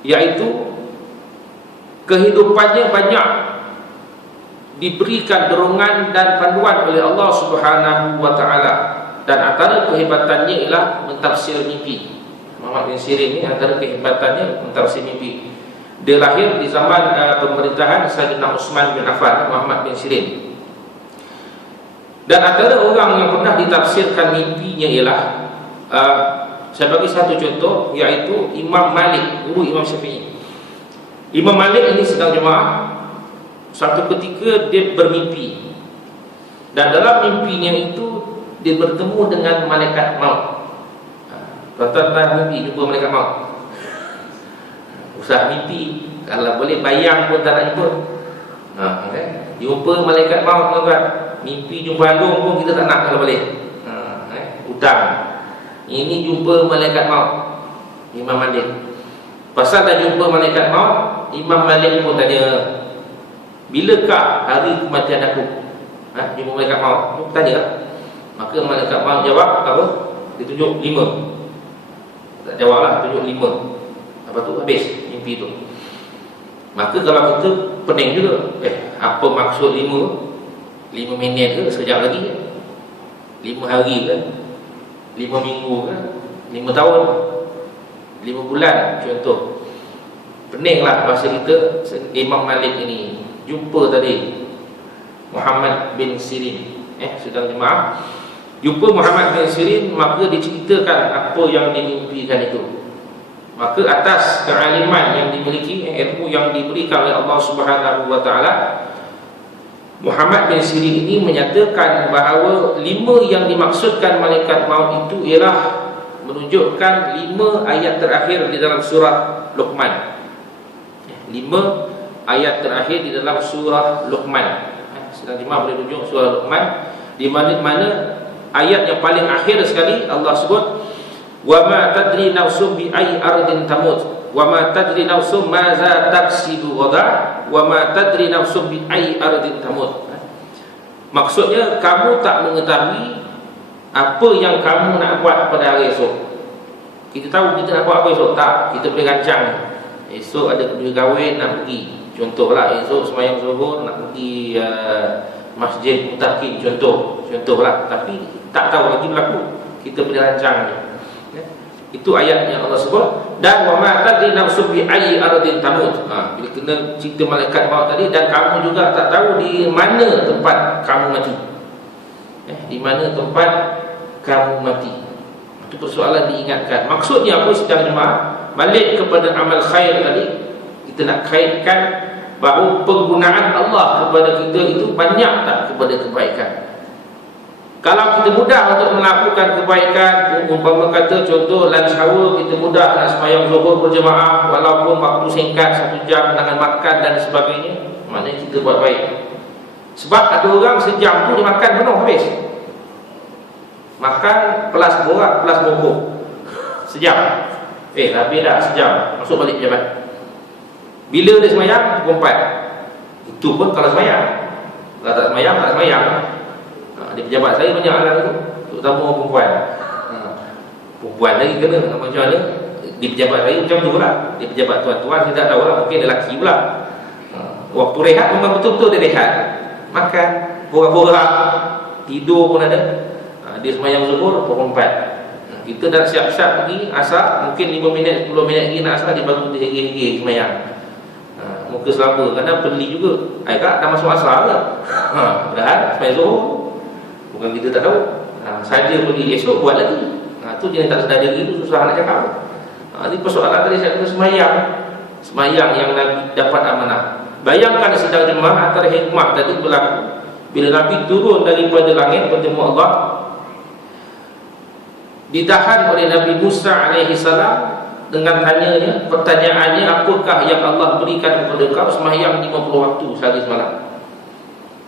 iaitu kehidupannya banyak diberikan dorongan dan panduan oleh Allah Subhanahu wa taala, dan antara kehebatannya ialah mentafsir mimpi. Muhammad bin Sirin ini antara kehebatannya mentafsir mimpi. Dia lahir di zaman pemerintahan Sayyidina Utsman bin Affan, Muhammad bin Sirin. Dan antara orang yang pernah ditafsirkan mimpinya ialah saya bagi satu contoh, iaitu Imam Malik, guru Imam Syafi'i. Imam Malik ini sedang jemaah, satu ketika dia bermimpi, dan dalam mimpinya itu dia bertemu dengan malaikat maut. Tuan-tuan mimpi jumpa malaikat maut? Usah mimpi, kalau boleh bayang pun tak nak jumpa. Jumpa malaikat maut, tuan-tuan. Mimpi jumpa agung pun kita tak nak kalau boleh. Hutang. Ini jumpa malaikat maut, Imam Malik. Pasal dah jumpa malaikat maut, Imam Malik pun tanya, bilakah hari kematian aku? Jumpa malaikat maut, dia tanya. Maka malaikat maut jawab apa? Dia tunjuk 5. Tak jawab lah, tunjuk 5. Lepas tu habis mimpi tu. Maka kalau kita pening juga, apa maksud 5? 5 minit ke? Sekejap lagi ke? 5 hari ke? 5 minggu ke? 5 tahun? 5 bulan contoh. Peninglah bahasa kita. Imam Malik ini jumpa tadi Muhammad bin Sirin, sedang jemaah jumpa Muhammad bin Sirin, maka diceritakan apa yang dimimpikan itu. Maka atas kealiman yang dimiliki, ilmu yang diberikan oleh Allah Subhanahu wa taala, Muhammad bin Sirin ini menyatakan bahawa 5 yang dimaksudkan malaikat maut itu ialah menunjukkan 5 ayat terakhir di dalam surah Luqman. 5 ayat terakhir di dalam surah Luqman. Sedang jemaah boleh tunjuk surah Luqman, di mana ayat yang paling akhir sekali Allah sebut, wa ma tadri nafsun bi ayyi ardin tamut, wa ma tadri nafsun maza taksibu ghadan, wa ma tadri nafsun bi ayyi ardin tamut. Maksudnya kamu tak mengetahui apa yang kamu nak buat pada hari esok. Kita tahu kita nak buat apa esok tak? Kita boleh rancang. Esok ada kedua kahwin nak pergi. Contohlah esok sembahyang zuhur nak pergi Masjid Mutakin, contohlah. Tapi tak tahu lagi berlaku. Kita boleh rancang. Itu ayat yang Allah sebut. Dan wa ma tadri nafsun bi ayyi ardin tamut. Bila kena cerita malaikat maut tadi, dan kamu juga tak tahu di mana tempat kamu mati. Di mana tempat kamu mati. Itu persoalan diingatkan. Maksudnya apa sedang jemaah? Balik kepada amal khair tadi, kita nak kaitkan bahawa penggunaan Allah kepada kita itu banyak tak kepada kebaikan. Kalau kita mudah untuk melakukan kebaikan, umpama kata contoh lunch hour, kita mudah nak sembahyang zuhur berjemaah walaupun waktu singkat 1 jam dengan makan dan sebagainya, maknanya kita buat baik. Sebab ada orang sejam tu dia makan penuh habis. Makan plus borak plus bongkok sejam. Habis dah sejam, masuk balik pejabat. Bila dia sembahyang, pukul 4. Itu pun kalau sembahyang. Kalau tak sembahyang, tak sembahyang. Di pejabat saya banyak alam tu, terutama perempuan. Perempuan lagi kena macam mana. Di pejabat saya macam tu pula. Di pejabat tuan-tuan saya tak tahu lah, mungkin dia lelaki pula. Waktu rehat memang betul-betul dia rehat. Makan, borak-borak, tidur pun ada. Dia sembahyang zuhur pukul 4. Kita dah siap-siap pergi asar, mungkin 5 minit 10 minit lagi nak asar, dia baru terhegi-hegi sembahyang. Muka selamba, kadang peduli juga. Kak dah masuk asar ke? Padahal sembahyang zuhur. Bukan kita tak tahu. Saja pergi esok buat lagi. Tu dia tak sedar diri tu, susah nak cakap. Ini persoalan tadi saya kata sembahyang yang Nabi dapat amanah. Bayangkan sedang jemaah antara hikmah tadi berlaku. Bila Nabi turun daripada langit bertemu Allah, ditahan oleh Nabi Musa alaihi salam dengan tanyanya, pertanyaannya, apakah yang Allah berikan kepada kau? Sembahyang 50 waktu sehari semalam.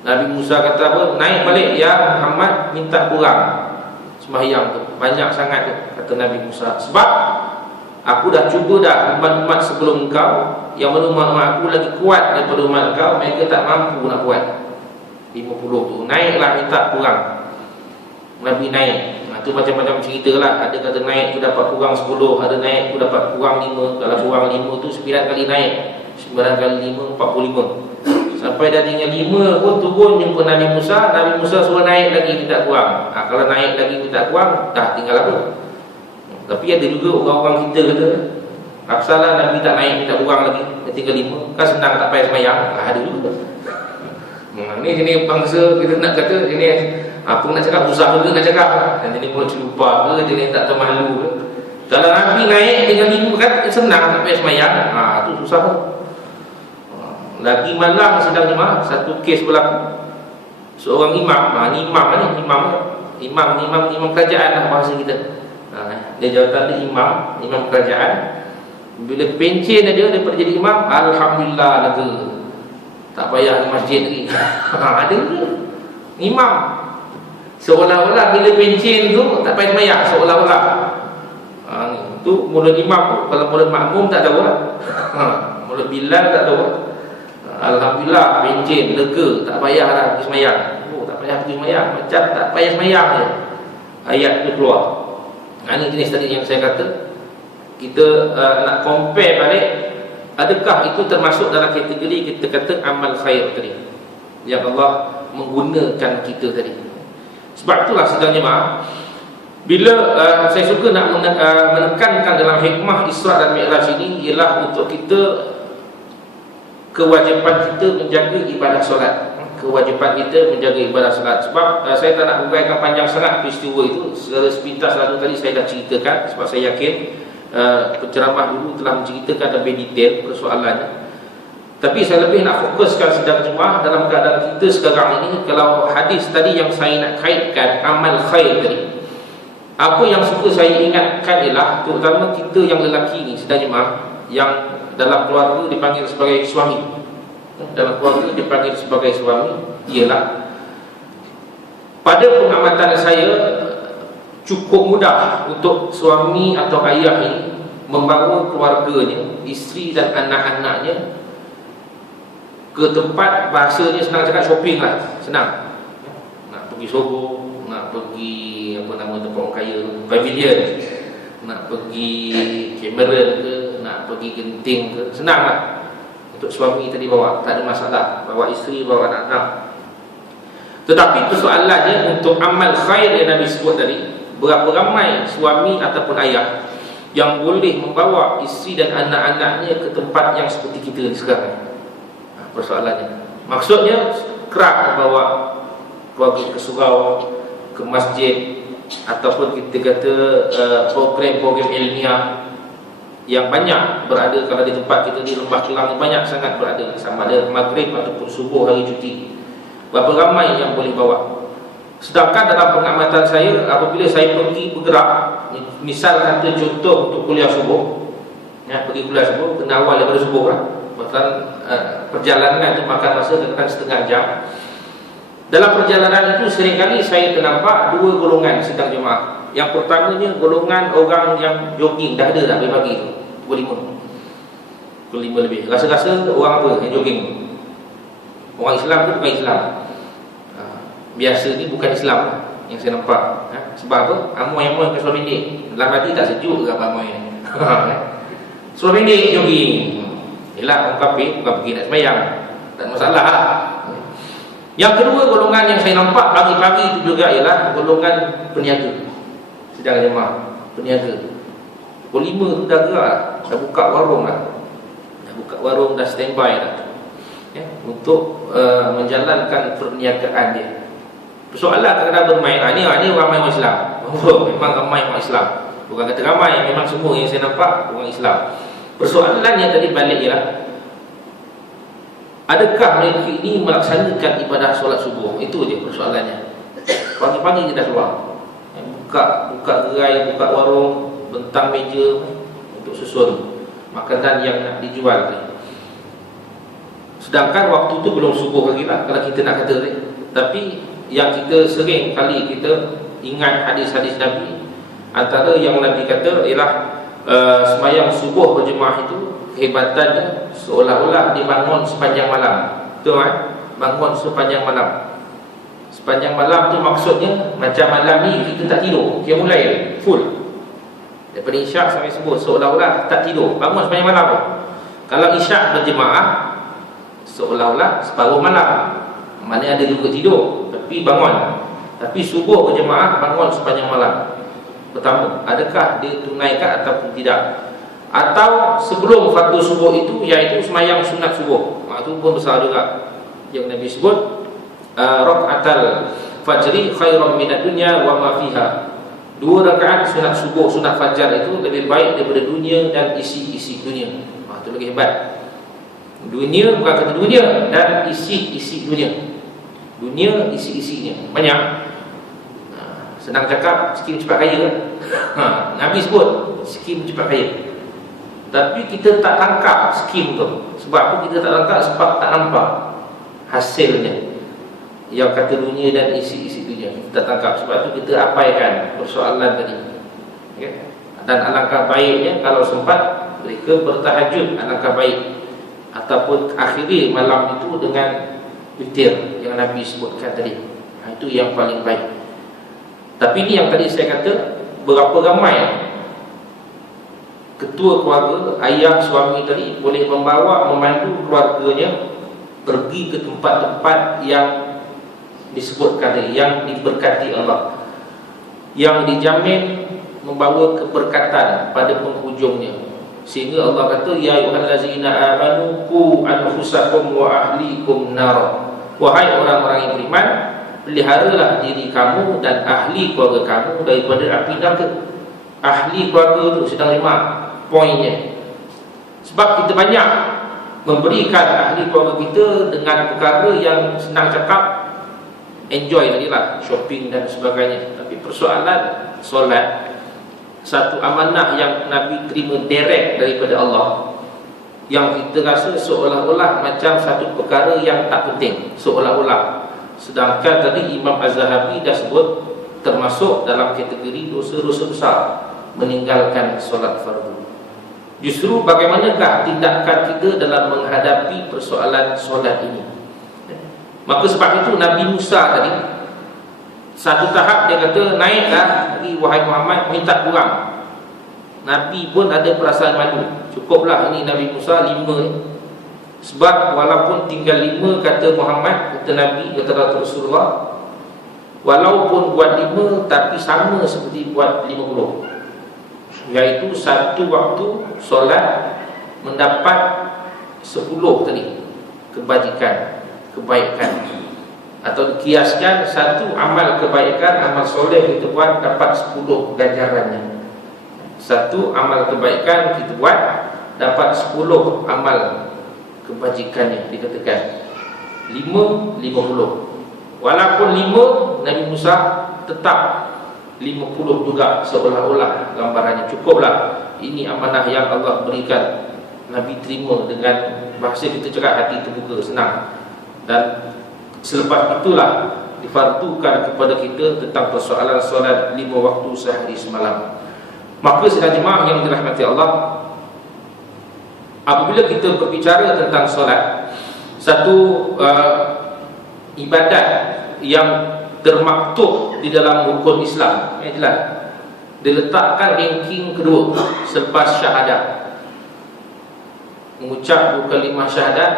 Nabi Musa kata apa? Naik balik ya Muhammad, minta kurang sembahyang tu, banyak sangat tu, kata Nabi Musa. Sebab Aku dah cuba dah umat-umat sebelum engkau, yang mana umat aku lagi kuat daripada umat engkau, mereka tak mampu nak buat 50 tu. Naiklah minta kurang. Nabi naik. Itu macam-macam cerita lah. Ada kata naik tu dapat kurang 10, ada naik tu dapat kurang 5. Kalau kurang 5 tu 9 kali naik, 9 kali 5 45. Sampai dah tinggal 5 pun turun jumpa Nabi Musa. Nabi Musa suruh naik lagi minta kurang. Kalau naik lagi minta kurang, dah tinggal apa? Tapi ada juga orang-orang kita kata, apsalah Nabi tak naik minta kurang lagi, dah tinggal 5. Kan senang tak payah semayang. Ada juga. Ni jenis bangsa kita nak kata jenis apa nak cakap, susah juga nak cakap. Dan jenis mulut lupa ke, jenis tak termalu ke. Kalau Nabi naik tinggal 5 kan senang tak payah semayang. Tu susah pun. Lagi malam sedang jemaah, satu kes berlaku. Seorang imam, imam kerajaan lah bahasa kita. Dia jawatan dia imam kerajaan. Bila pencen dia daripada jadi imam, alhamdulillah lega. Tak payah ke masjid lagi. Ada ke? Imam seolah-olah bila pencen tu tak payah semayang, seolah-olah. Itu mulut imam tu. Kalau mulut makmum tak tahu lah. Mulut Bilal tak tahu lah. Alhamdulillah pencen lega, tak payah lah pergi semayang. Tak payah pergi semayang, macam tak payah semayang je. Ayat tu keluar. Ini jenis tadi yang saya kata, kita nak compare balik, adakah itu termasuk dalam kategori kita kata amal khair tadi yang Allah menggunakan kita tadi. Sebab itulah sedang jemaah, bila saya suka nak menekankan dalam hikmah Isra dan Mi'raj ini, ialah untuk kita, kewajipan kita menjaga ibadah solat. Kewajipan kita menjaga ibadah solat. Sebab saya tak nak uraikan panjang sangat peristiwa itu. Secara sepintas lalu tadi saya dah ceritakan. Sebab saya yakin penceramah dulu telah menceritakan lebih detail persoalannya. Tapi saya lebih nak fokuskan sedang jemaah dalam keadaan kita sekarang ini. Kalau hadis tadi yang saya nak kaitkan, amal khair tadi, apa yang suka saya ingatkan ialah, terutama kita yang lelaki ni sedang jemaah, yang dalam keluarga dipanggil sebagai suami, dalam keluarga dipanggil sebagai suami, ialah pada pengamatan saya cukup mudah untuk suami atau ayah ini membawa keluarganya, isteri dan anak-anaknya ke tempat, bahasanya senang cakap shopping lah, senang. Nak pergi Sogo, nak pergi apa nama tempat orang kaya, pavilion, nak pergi Cameron ke, nak pergi Genting ke, senang lah. Untuk suami tadi bawa, tak ada masalah. Bawa isteri, bawa anak-anak. Tetapi persoalannya untuk amal khair yang Nabi sebut tadi, berapa ramai suami ataupun ayah yang boleh membawa isteri dan anak-anaknya ke tempat yang seperti kita ni sekarang. Persoalannya, maksudnya kerap membawa keluarga ke surau, ke masjid, ataupun kita kata program-program ilmiah yang banyak berada. Kalau di tempat kita di Lembah Kelang ni banyak sangat berada, sama ada maghrib ataupun subuh hari cuti. Berapa ramai yang boleh bawa. Sedangkan dalam pengamatan saya, apabila saya pergi bergerak, misal kata contoh untuk kuliah subuh, pergi kuliah subuh, kena awal daripada subuh lah. Bahkan perjalanan itu makan masa katakan setengah jam. Dalam perjalanan itu seringkali saya ternampak dua golongan sedang jemaah. Yang pertamanya golongan orang yang jogging, dah ada dah pagi tu, pukul 5 lebih. Rasa-rasa orang apa yang jogging? Orang Islam tu bukan Islam. Biasa ni bukan Islam yang saya nampak. Sebab apa? Amoy-amoy ke suara pendek. Dalam hati tak sejuk ke apa amoy ni? Suara pendek jogging. Yelah, orang kafir bukan pergi nak sembahyang, tak ada masalah lah. Yang kedua golongan yang saya nampak pagi-pagi itu juga ialah golongan peniaga. Sedang jemaah peniaga. Pukul 5 tu dah gerak lah, dah buka warung lah, dah buka warung, dah standby lah, untuk menjalankan perniagaan dia. Persoalan kadang-kadang bermain ni ramai orang Islam. Memang ramai orang Islam. Bukan kata ramai, memang semua yang saya nampak orang Islam. Persoalannya tadi balik ialah, adakah mereka ini melaksanakan ibadah solat subuh? Itu je persoalannya. Pagi-pagi dia dah keluar, buka gerai, buka warung, bentang meja untuk susun makanan yang nak dijual. Sedangkan waktu tu belum subuh lagi lah, kalau kita nak kata. Tapi yang kita sering kali kita ingat hadis-hadis Nabi, antara yang Nabi kata ialah semayang subuh berjemaah itu kehebatannya seolah-olah dibangun sepanjang malam. Betul kan? Bangun sepanjang malam. Sepanjang malam tu maksudnya macam malam ni kita tak tidur, kita mulai full daripada isyak sampai subuh, seolah-olah tak tidur, bangun sepanjang malam tu. Kalau isyak berjemaah seolah-olah separuh malam, mana ada juga tidur tapi bangun. Tapi subuh berjemaah bangun sepanjang malam. Pertama, adakah dia tunaikan ataupun tidak? Atau sebelum fardu subuh itu, iaitu semayang sunat subuh, itu pun besar juga yang Nabi sebut, raka'atal fajri khairan minad dunya wa ma fiha. 2 rakaat sunat subuh, sunat fajar itu lebih baik daripada dunia dan isi-isi dunia. Itu lagi hebat. Dunia bukan kata dunia, dan isi-isi dunia. Dunia isi-isinya banyak. Senang cakap, skim cepat kaya kan? Nabi sebut skim cepat kaya. Tapi kita tak tangkap skim tu. Sebab apa kita tak tangkap? Sebab tak nampak hasilnya. Yang kata dunia dan isi-isi dunia kita tak tangkap. Sebab tu kita abaikan persoalan tadi, okay? Dan alangkah baiknya kalau sempat mereka bertahajud, alangkah baik. Ataupun akhiri malam itu dengan witir yang Nabi sebutkan tadi. Itu yang paling baik. Tapi ini yang tadi saya kata, berapa ramai ketua keluarga, ayah, suami tadi boleh membawa, memandu keluarganya pergi ke tempat-tempat yang disebutkan tadi, yang diberkati Allah, yang dijamin membawa keberkatan pada penghujungnya. Sehingga Allah kata, ya ayyuhallazina amanu qu anfusakum wa ahlikum nar. Wahai orang-orang yang beriman, peliharalah diri kamu dan ahli keluarga kamu daripada api neraka. Ahli keluarga itu sedang 5 poinnya. Sebab kita banyak memberikan ahli keluarga kita dengan perkara yang senang cakap, enjoy tadi lah, shopping dan sebagainya. Tapi persoalan solat, satu amanah yang Nabi terima direct daripada Allah, yang kita rasa seolah-olah macam satu perkara yang tak penting, seolah-olah. Sedangkan tadi Imam Az-Zahabi dah sebut termasuk dalam kategori dosa-dosa besar meninggalkan solat fardu. Justru bagaimanakah tindakan kita dalam menghadapi persoalan solat ini? Maka sebab itu Nabi Musa tadi satu tahap dia kata, naiklah lagi wahai Muhammad, minta kurang. Nabi pun ada perasaan malu. Cukuplah ini Nabi Musa 5. Sebab walaupun tinggal 5 kata Muhammad, kata Nabi, kata Rasulullah, walaupun buat 5 tapi sama seperti buat 50, iaitu satu waktu solat mendapat 10 tadi kebajikan, kebaikan. Atau dikiaskan satu amal kebaikan, amal soleh kita buat dapat 10 ganjarannya. Satu amal kebaikan kita buat dapat 10 amal kebajikannya, dikatakan 50. Walaupun 5, Nabi Musa tetap 50 juga, seolah-olah gambarannya. Cukuplah, ini amanah yang Allah berikan. Nabi terima dengan bahasa kita cakap hati terbuka, senang. Dan selepas itulah difardukan kepada kita tentang persoalan solat 5 waktu sehari semalam. Maka sidang jemaah yang dirahmati Allah, apabila kita berbicara tentang solat, satu ibadat yang termaktub di dalam hukum Islam, jelas diletakkan ranking kedua selepas syahadat. Mengucap kalimah syahadat,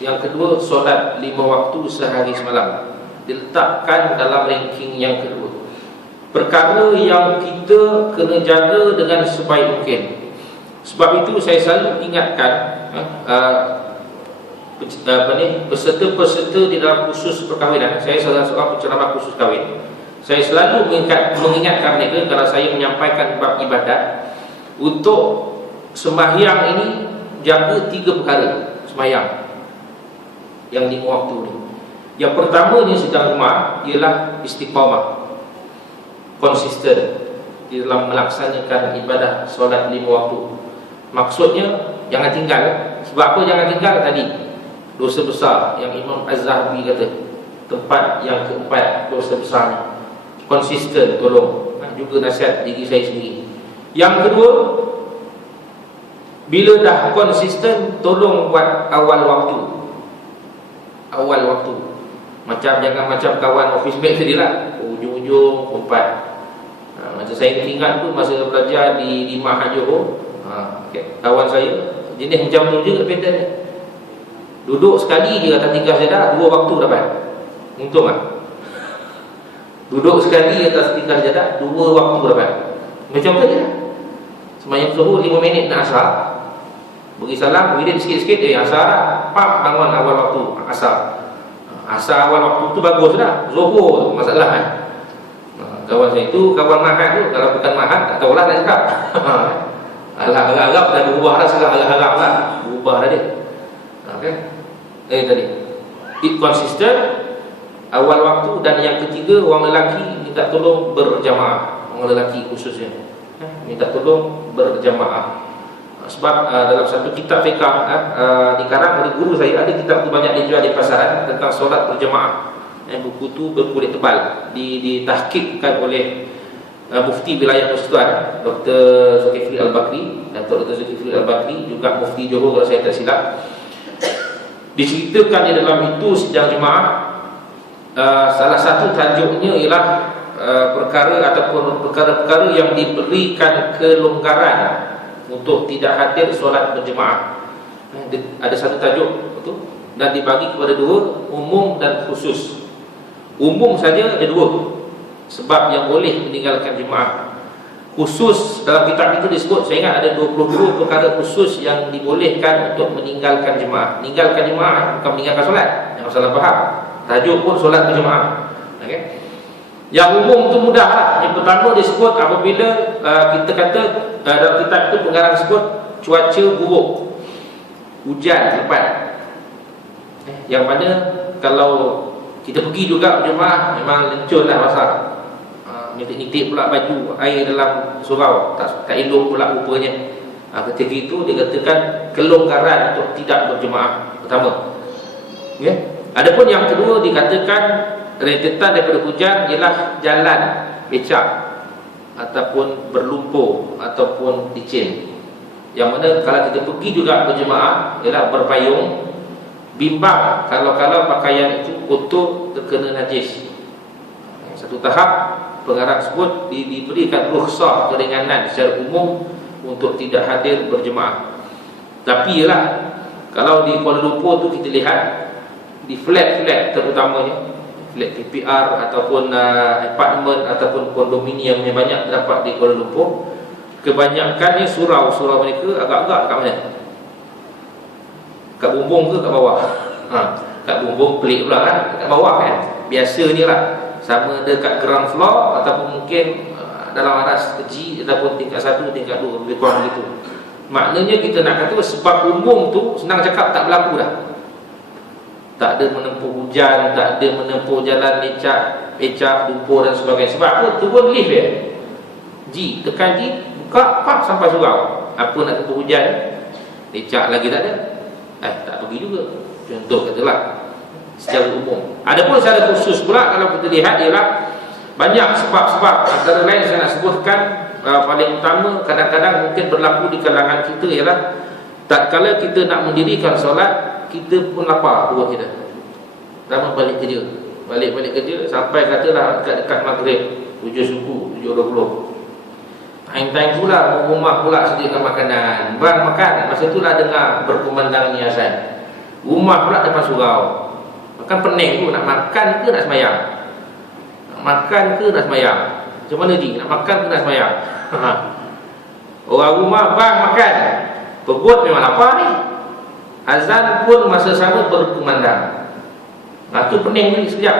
yang kedua solat 5 waktu sehari semalam, diletakkan dalam ranking yang kedua. Perkara yang kita kena jaga dengan sebaik mungkin. Sebab itu saya selalu ingatkan peserta-peserta di dalam kursus perkahwinan. Saya salah seorang penceramah kursus kahwin. Saya selalu mengingatkan mereka kalau saya menyampaikan bab ibadat, untuk sembahyang ini jaga 3 perkara sembahyang yang 5 waktu ni. Yang pertama ni sedang rumah ialah istiqamah, konsisten di dalam melaksanakan ibadah solat 5 waktu. Maksudnya jangan tinggal. Sebab apa jangan tinggal tadi? Dosa besar yang Imam Az-Zahabi kata, tempat yang keempat dosa besar. Konsisten, tolong. Juga nasihat diri saya sendiri. Yang kedua, Bila dah konsisten, tolong buat awal waktu. Macam jangan macam kawan office mate tadi lah, ujung-ujung umpat. Macam saya ingat tu masa belajar di Mahat Johor, kawan saya jenis macam tu juga pattern dia. Duduk sekali dia atas tingkah sejadah, 2 waktu dapat. Untung tak? Duduk sekali atas tingkah sejadah, 2 waktu dapat. Macam tu je lah. Sembahyang zuhur 5 minit nak asar, beri salam, beri sikit-sikit, asar lah. Pak, bangun awal waktu asar. Asar awal waktu tu bagus dah. Zuhur tu masalah kan. Kawan saya tu, kawan Mahat tu, kalau bukan Mahat tak tahulah nak cakap. Agak-agak dah berubah dah, sekarang agak-agak lah berubah dah dia. Tadi konsisten awal waktu. Dan yang ketiga, orang lelaki minta tolong berjamaah. Orang lelaki khususnya minta tolong berjamaah. Sebab dalam satu kitab fiqh dikarang oleh guru saya, ada kitab tu banyak dijual di pasaran tentang solat berjamaah. Buku tu berkulit tebal, ditahqiqkan oleh Mufti Wilayah Persekutuan Dr. Zulkifli Al-Bakri. Dr. Zulkifli Al-Bakri juga Mufti Johor kalau saya tak silap. Diceritakan di dalam itu sidang jemaah, salah satu tajuknya ialah perkara ataupun perkara-perkara yang diberikan kelonggaran untuk tidak hadir solat berjemaah. Ada satu tajuk itu dan dibagi kepada 2, umum dan khusus. Umum saja ada 2 sebab yang boleh meninggalkan jemaah. Khusus dalam kitab itu disebut, saya ingat ada 22 perkara khusus yang dibolehkan untuk meninggalkan jemaah. Meninggalkan jemaah bukan meninggalkan solat, jangan salah faham. Tajuk pun solat berjemaah. Yang umum tu mudah lah. Yang pertama disebut apabila kita kata dalam kitab itu pengarang sebut cuaca buruk, hujan lebat, yang mana kalau kita pergi juga berjemaah memang lencun lah basah, nitik-nitik pula baju, air dalam surau, tak elok pula rupanya. Ketika itu dikatakan kelonggaran untuk tidak berjemaah pertama. Adapun yang kedua dikatakan rentetan daripada hujan ialah jalan becak ataupun berlumpur ataupun licin. Yang mana kalau kita pergi juga berjemaah ialah berpayung, bimbang kalau pakaian itu kotor terkena najis. Satu tahap pengarang sebut diberikan rukhsah, keringanan secara umum untuk tidak hadir berjemaah. Tapi ialah kalau di Kuala Lumpur tu kita lihat di flat-flat terutamanya flat PPR ataupun apartmen ataupun kondominium yang banyak terdapat di Kuala Lumpur, kebanyakannya surau mereka agak-agak kat mana? Kat bumbung ke kat bawah? Kat bumbung pelik pula kan, kat bawah kan. Biasanya lah, sama ada kat ground floor ataupun mungkin dalam aras keji ataupun tingkat 1, tingkat 2, lebih kurang begitu. Maknanya kita nak kata sebab umum tu senang cakap tak berlaku dah. Tak ada menempuh hujan, tak ada menempuh jalan becak, lumpur dan sebagainya. Sebab apa? Turun lift dia. G, tekan G, buka, pak sampai surau. Apa nak tempuh hujan? Becak lagi tak ada. Tak pergi juga. Contoh katalah secara umum. Adapun secara khusus pula kalau kita lihat ialah banyak sebab-sebab. Antara lain saya nak sebutkan paling utama kadang-kadang mungkin berlaku di kalangan kita ialah tatkala kita nak mendirikan solat, kita pun lapar perut kita. Pertama balik kerja sampai katalah dekat maghrib 7 suku, 7.20. Time pula rumah pula sediakan makanan, bang makan. Masa itulah dengar berkumandang niasan. Rumah pula depan surau. Makan pening tu, nak makan ke nak sembahyang? Nak makan ke nak sembahyang? Macam mana Ji? Nak makan ke nak sembahyang? Orang rumah bang makan, perut memang lapar ni. Azan pun masa sama berkumandang. Tu pening ni sekejap.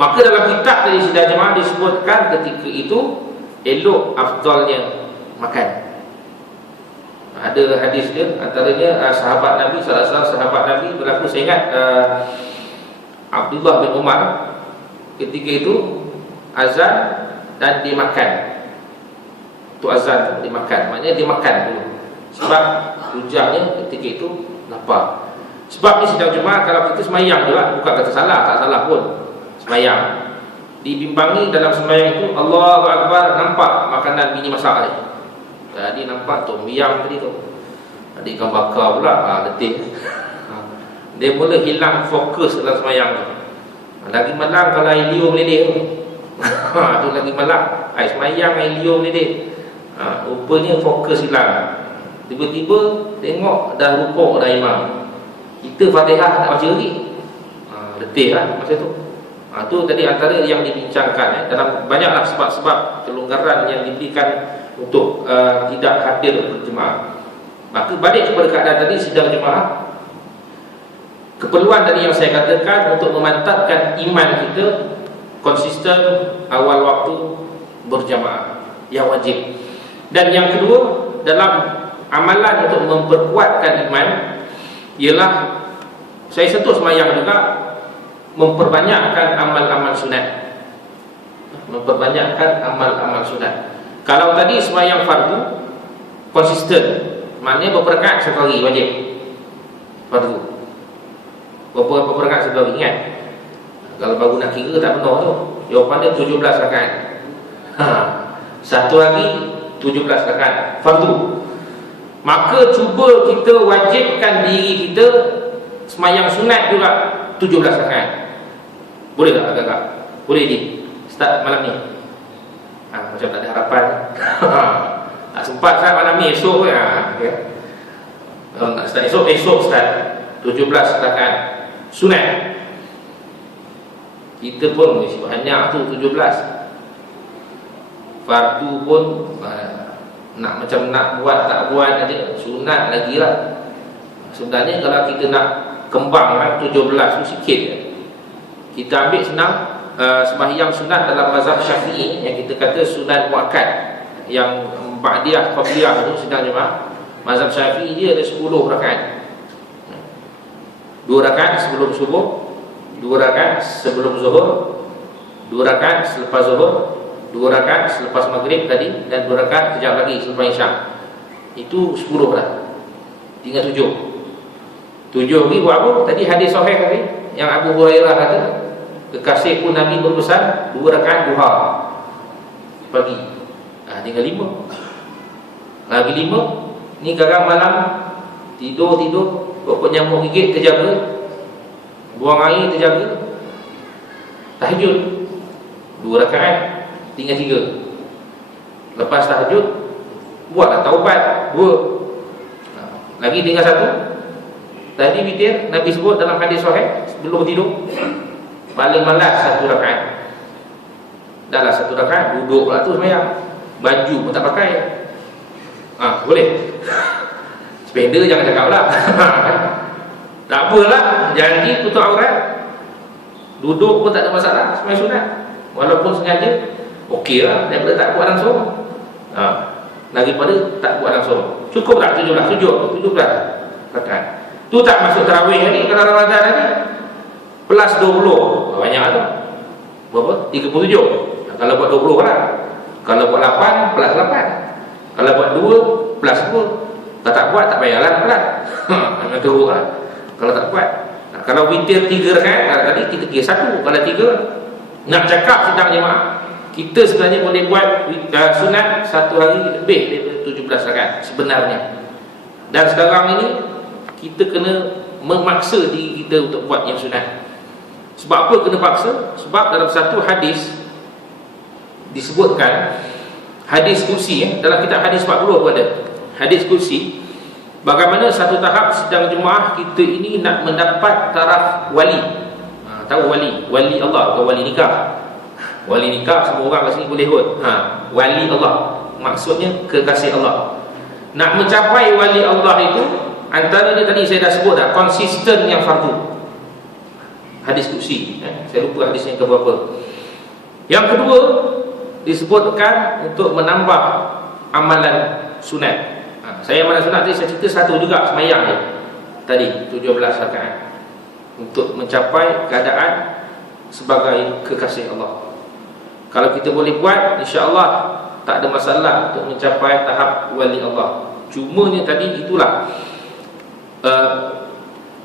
Maka dalam kitab tadi sidang jemaah disebutkan ketika itu elok afdalnya makan. Ada hadis dia, antaranya sahabat Nabi sallallahu alaihi wasallam, sahabat Nabi berlaku, saya ingat Abdullah bin Umar, ketika itu azan dan dimakan. Tu azan dimakan, maknanya dimakan dulu. Sebab hujannya ketika itu lapar. Sebab ni sidang jemaah kalau kita semayang juga, bukan kata salah, tak salah pun semayang. Dibimbangi dalam sembahyang itu Allahu Akbar, nampak makanan bini masak tadi. Tadi nampak tom yam tadi tu. Adik ikan bakar pula, letih. Dia mula hilang fokus dalam semayang tu. Lagi malam kalau air liur meledih tu. Tu lagi malam. Air semayang, air liur meledih. Rupanya fokus hilang. Tiba-tiba tengok dah rukuk dah imam. Kita Fatihah tak baca lagi. Letih lah masa tu. Tu tadi antara yang dibincangkan dalam banyaklah sebab-sebab kelonggaran yang diberikan untuk tidak hadir berjemaah. Maka balik kepada keadaan tadi sidang jemaah. Keperluan tadi yang saya katakan untuk memantapkan iman kita konsisten awal waktu berjamaah yang wajib. Dan yang kedua dalam amalan untuk memperkuatkan iman ialah saya sentuh semayang juga memperbanyakkan amal-amal sunat. Memperbanyakkan amal-amal sunat. Kalau tadi semayang fardu konsisten, maknanya berapa rakaat satu hari wajib fardu. Berapa rakaat satu hari, ingat? Kalau baru nak kira tak benar tu. Jawapan dia 17 rakaat. Satu hari 17 rakaat fardu. Maka cuba kita wajibkan diri kita semayang sunat juga 17 rakaat. Boleh tak agak-agak? Boleh di start malam ni. Macam tak ada harapan. Tak sempat start malam ni, esok ya. Kalau nak start esok start 17 rakaat sunat. Kita pun banyak tu 17. Fardu pun nak macam nak buat tak buat aja, sunat lagi lah. Sebenarnya kalau kita nak kembangkan 17 tu sikit. Kita ambil senang sembahyang sunat dalam mazhab Syafi'i yang kita kata sunat muakkad, yang ba'diyah qabliyah tu sedang jemaah. Mazhab Syafi'i dia ada 10 rakaat. 2 rakaat sebelum subuh, 2 rakaat sebelum zuhur, 2 rakaat selepas zuhur, 2 rakaat selepas maghrib tadi, dan 2 rakaat kejap lagi selepas isyak. Itu 10 dah. Tinggal 7. 7 lagi buat apa? Tadi hadis sahih tadi yang Abu Hurairah kata, kekasihku Nabi berpesan 2 rakaat duha pagi. Tinggal 5. Lagi 5. Ni kadang malam tidur pokok nyamuk gigit terjaga, buang air terjaga, tahajud 2 rakaat, tinggal 3. Lepas tahajud buatlah taubat 2. Lagi tinggal 1. Tadi witir Nabi sebut dalam hadis sahih sebelum tidur paling malas 1 rakaat. Dah lah 1 rakaat duduk pula tu semayang, baju pun tak pakai. Boleh. Sepeda jangan cakap lah. Tak apalah, janji tutup aurat. Duduk pun tak ada masalah, semayang sunat. Walaupun sengaja, okey lah, daripada tak buat langsung. Daripada tak buat langsung. Cukup tak 17 rakaat. Tu tak masuk tarawih lagi. Kalau Ramadan lagi plus 20, banyak tu. Berapa? 37. Kalau buat 20 lah. Kalau buat 8 plus 8. Kalau buat 2 plus 2. Kalau tak buat tak payahlah pelan. Memang teruk lah kalau tak buat. Kalau witir 3 rakaat, tadi kita kira 1. Kalau 3, nak cakap sedang jemaah, kita sebenarnya boleh buat sunat 1 hari lebih daripada 17 rakaat sebenarnya. Dan sekarang ini kita kena memaksa diri kita untuk buat yang sunat. Sebab apa kena paksa? Sebab dalam satu hadis disebutkan, hadis kursi dalam kitab hadis 40 pun ada. Hadis kursi, bagaimana satu tahap sedang jemaah kita ini nak mendapat taraf wali. Tahu wali? Wali Allah, bukan wali nikah. Wali nikah semua orang kat sini boleh kot. Wali Allah, maksudnya kekasih Allah. Nak mencapai wali Allah itu, antara dia tadi saya dah sebut dah, konsisten yang fardu. Hadis kursi, saya lupa hadis yang keberapa. Yang kedua, disebutkan untuk menambah amalan sunat. Saya mana sunat tadi saya cerita 1 juga semayang je. Tadi 17 rakaat untuk mencapai keadaan sebagai kekasih Allah. Kalau kita boleh buat, insya-Allah tak ada masalah untuk mencapai tahap wali Allah. Cumanya tadi itulah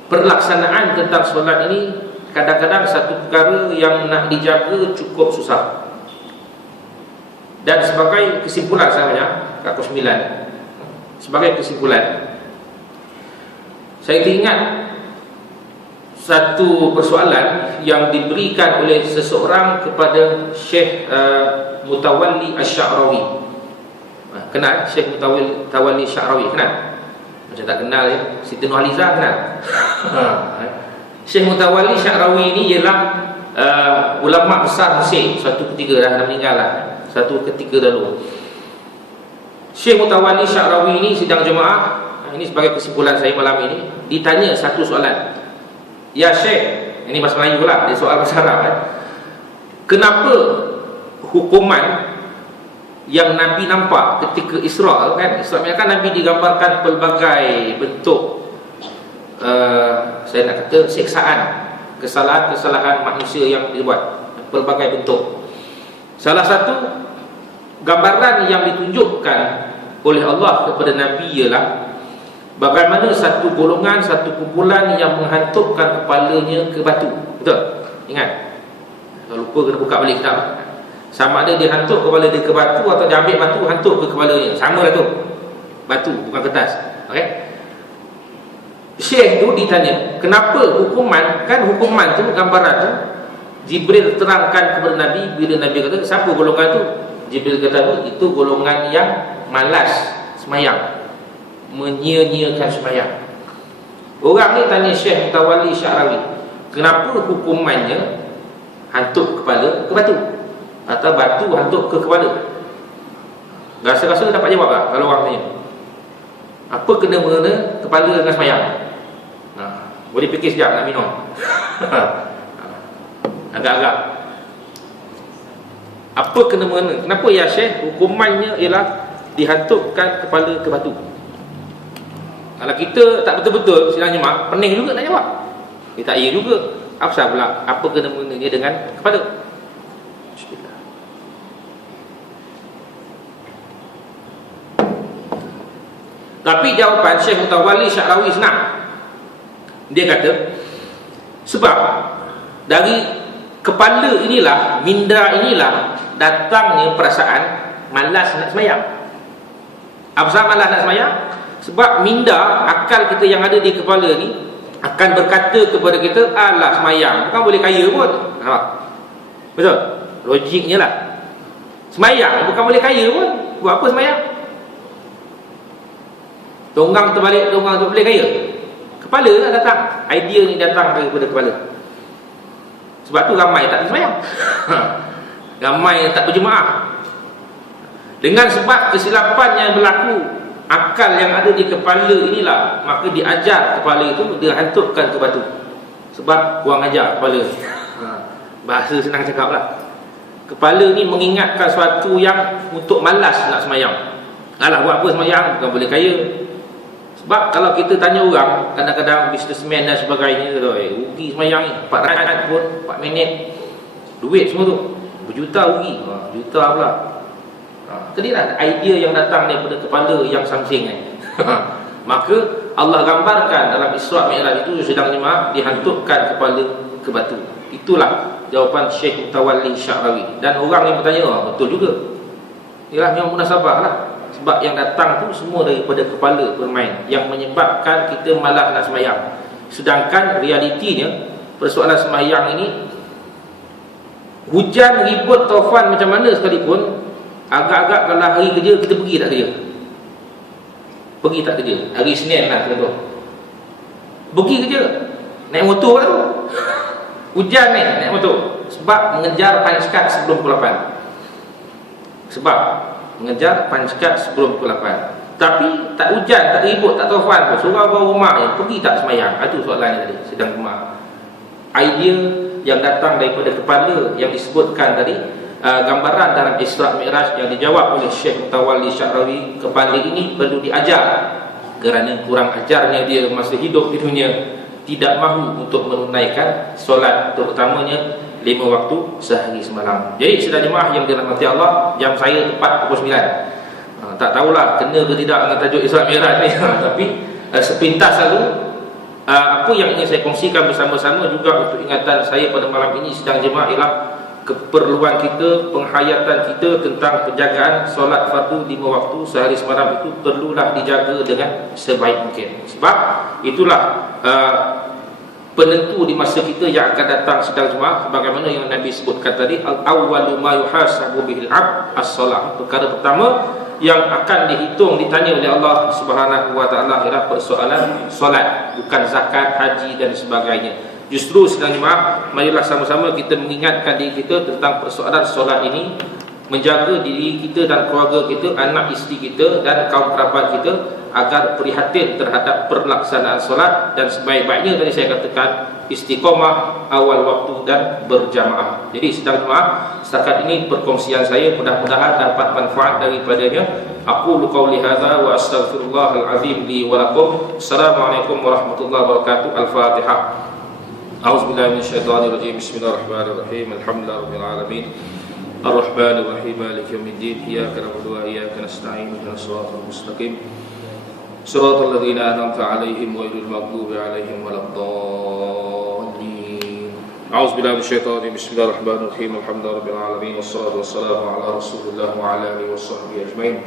perlaksanaan tentang solat ini kadang-kadang satu perkara yang nak dijaga cukup susah. Dan sebagai kesimpulan saya, aku 9. Sebagai kesimpulan, Saya teringat satu persoalan yang diberikan oleh seseorang kepada Syekh Mutawalli Asy-Sya'rawi. Kenal Syekh Mutawalli Asy-Sya'rawi? Kenal? Macam tak kenal ya. Siti Nurhalizah kenal? Syekh Mutawalli Asy-Sya'rawi ini ialah ulama besar Mesir. Suatu ketika dah meninggal lah. Satu ketika dahulu. Syekh Mutawalli Asy-Sya'rawi ini sidang jemaah. Ini sebagai kesimpulan saya malam ini. Ditanya satu soalan. Ya Syekh, ini bahasa Melayu lah, dia soal bahasa Arab kan? Kenapa hukuman yang Nabi nampak ketika Isra kan? Isra kan Nabi digambarkan pelbagai bentuk saya nak kata siksaan, kesalahan-kesalahan manusia yang dibuat, pelbagai bentuk. Salah satu gambaran yang ditunjukkan oleh Allah kepada Nabi ialah bagaimana satu golongan, satu kumpulan yang menghantukkan kepalanya ke batu. Betul? Ingat? Kalau lupa kena buka balik kitab. Sama ada dia hantuk kepala dia ke batu atau dia ambil batu hantuk ke kepalanya. Sama lah tu. Batu, bukan kertas. Okey? Syekh tu ditanya, kenapa hukuman, kan hukuman tu gambaran tu Jibril terangkan kepada Nabi bila Nabi kata, siapa golongan tu? Jibril kata itu golongan yang malas semayang, menyia-nyiakan sembahyang. Orang ni tanya Syekh Mutawalli Asy-Sya'rawi, kenapa hukumannya hantuk kepala ke batu atau batu hantuk ke kepala? Rasa-rasa dapat jawab tak kalau orang tanya? Apa kena mengena kepala dengan sembahyang? Boleh fikir sekejap nak minum. Agak-agak. Apa kena mengena? Kenapa ya Syekh hukumannya ialah dihantukkan kepala ke batu? Kalau kita tak betul-betul sidang jemaah, pening juga nak jawab. Dia tak iya juga. Apa pula? Apa kena mengenai dengan kepala? Bismillah. Tapi jawapan Syekh Mutawalli Asy-Sya'rawi senang. Dia kata, sebab dari kepala inilah, minda inilah datangnya perasaan malas nak semayang. Apa sebab malas nak semayang? Sebab minda, akal kita yang ada di kepala ni akan berkata kepada kita, alah semayang, bukan boleh kaya pun. Nampak? Betul? Logiknya lah. Semayang bukan boleh kaya pun. Buat apa semayang? Tonggang terbalik, tonggang tu boleh kaya. Kepala lah datang. Idea ni datang daripada kepala. Sebab tu ramai tak semayang. Ramai tak berjemaah. Dengan sebab kesilapan yang berlaku, akal yang ada di kepala inilah, maka diajar kepala itu dia hantukkan ke batu. Sebab kurang ajar kepala. Bahasa senang cakap lah. Kepala ni mengingatkan sesuatu yang untuk malas nak semayang. Alah buat apa semayang, bukan boleh kaya. Sebab kalau kita tanya orang, kadang-kadang businessman dan sebagainya, rugi semayang ni 4 rakaat pun 4 minit, duit semua tu berjuta rugi, juta pula. Tadi lah idea yang datang daripada kepala yang samsing ni. Maka Allah gambarkan dalam Isra' Mi'raj itu sedang jemaah dihantukkan kepala ke batu. Itulah jawapan Syekh Mutawalli Asy-Sya'rawi. Dan orang yang bertanya, betul juga. Ialah memang munasabah lah. Sebab yang datang tu semua daripada kepala bermain, yang menyebabkan kita malas nak semayang. Sedangkan realitinya persoalan semayang ini, hujan, ribut, taufan macam mana sekalipun, agak-agak kalau hari kerja kita pergi tak kerja? Pergi tak kerja? Hari Isnin lah kata, pergi kerja, naik motor lah tu. Hujan ni naik motor. Sebab mengejar punch-card sebelum pukul 8. Sebab mengejar punch-card sebelum pukul 8. Tapi tak hujan, tak ribut, tak taufan pun, surau bawah rumah je, pergi tak semayang? Itu soalannya tadi, sedang rumah. Idea yang datang daripada kepala yang disebutkan tadi, gambaran dalam Isra' Mi'raj yang dijawab oleh Syekh Mutawalli Asy-Sya'rawi, kepala ini perlu diajar kerana kurang ajarnya dia masa hidup di dunia, tidak mahu untuk menunaikan solat, terutamanya 5 waktu sehari semalam. Jadi sedang jemaah yang dirahmati Allah, jam saya tepat pukul 9. Tak tahulah kena ke tidak dengan tajuk Isra' Mi'raj ni. Tapi sepintas lalu, apa yang ingin saya kongsikan bersama-sama juga untuk ingatan saya pada malam ini sedang jemaah ialah keperluan kita, penghayatan kita tentang penjagaan solat fardu 5 waktu sehari semalam itu perlulah dijaga dengan sebaik mungkin. Sebab itulah penentu di masa kita yang akan datang sidang Jumaat, sebagaimana yang Nabi sebutkan tadi, al-awwalu ma yuhasabu bihil 'abd as-salat. Perkara pertama yang akan dihitung, ditanya oleh Allah Subhanahu wa taala ialah persoalan solat, bukan zakat, haji dan sebagainya. Justru sidang Jumaat, marilah sama-sama kita mengingatkan diri kita tentang persoalan solat ini, menjaga diri kita dan keluarga kita, anak isteri kita dan kaum kerabat kita agar prihatin terhadap pelaksanaan solat, dan sebaik-baiknya tadi saya katakan istiqamah awal waktu dan berjamaah. Jadi sidang Jumaat, setakat ini perkongsian saya, mudah-mudahan dapat manfaat daripadanya. Aku qauli hadza wa astaghfirullahal azim li wa lakum. Assalamualaikum warahmatullahi wabarakatuh. Al-Fatihah. A'udzubillahi minasyaitonir rajim. Bismillahirrahmanirrahim. Alhamdulillahirabbil alamin. Ar-Rahmanir Rahim. Maliki yaumiddin. Iyyaka na'budu wa iyyaka nasta'in. Ihdinas siratal mustaqim. Shiratal ladzina an'amta 'alaihim ghairil maghdubi 'alaihim waladdallin. A'udzubillahi minasyaitonir rajim. Bismillahirrahmanirrahim. Alhamdulillahirabbil alamin. Wassalatu wassalamu ala Rasulillah wa ala alihi washabbihi ajmain.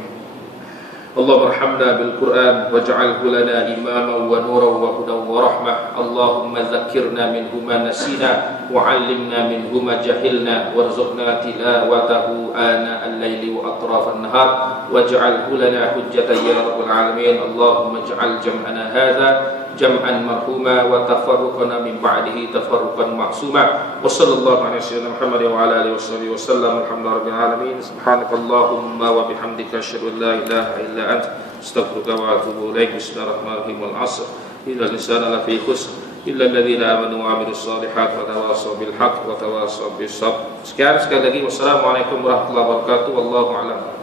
Allahumma arhamna bil Qur'an waj'alhu lana imaman wa nuran wa hudan wa rahmah. Allahumma dzakkirna minhu ma nasina wa 'allimna minhu ma jahilna warzuqna tilawatahu ana al-laili wa atraf an-nahar waj'alhu lana hujjatan ya rabbal alamin. Allahumma ij'al jam'ana hadza jam'an marhuma wa tafarruqana min ba'dihi tafarruqan ma'suma. Wa sallallahu ala sayyidina Muhammad wa ala alihi washabihi wasallam. Alhamdulillahirabbil alamin. Subhanakallahumma wa bihamdika asyhadu an la ilaha illa anta astaghfiruka wa atubu ilaik. Bismillahirrahmanirrahim. Wal 'ashr innal insana lafi khusr illa alladhina amanu wa 'amilus shalihat wa tawassaw bil haqq wa tawassaw bis sabr. Sekian sekali lagi, wassalamualaikum warahmatullahi wabarakatuh. Wallahu a'lam.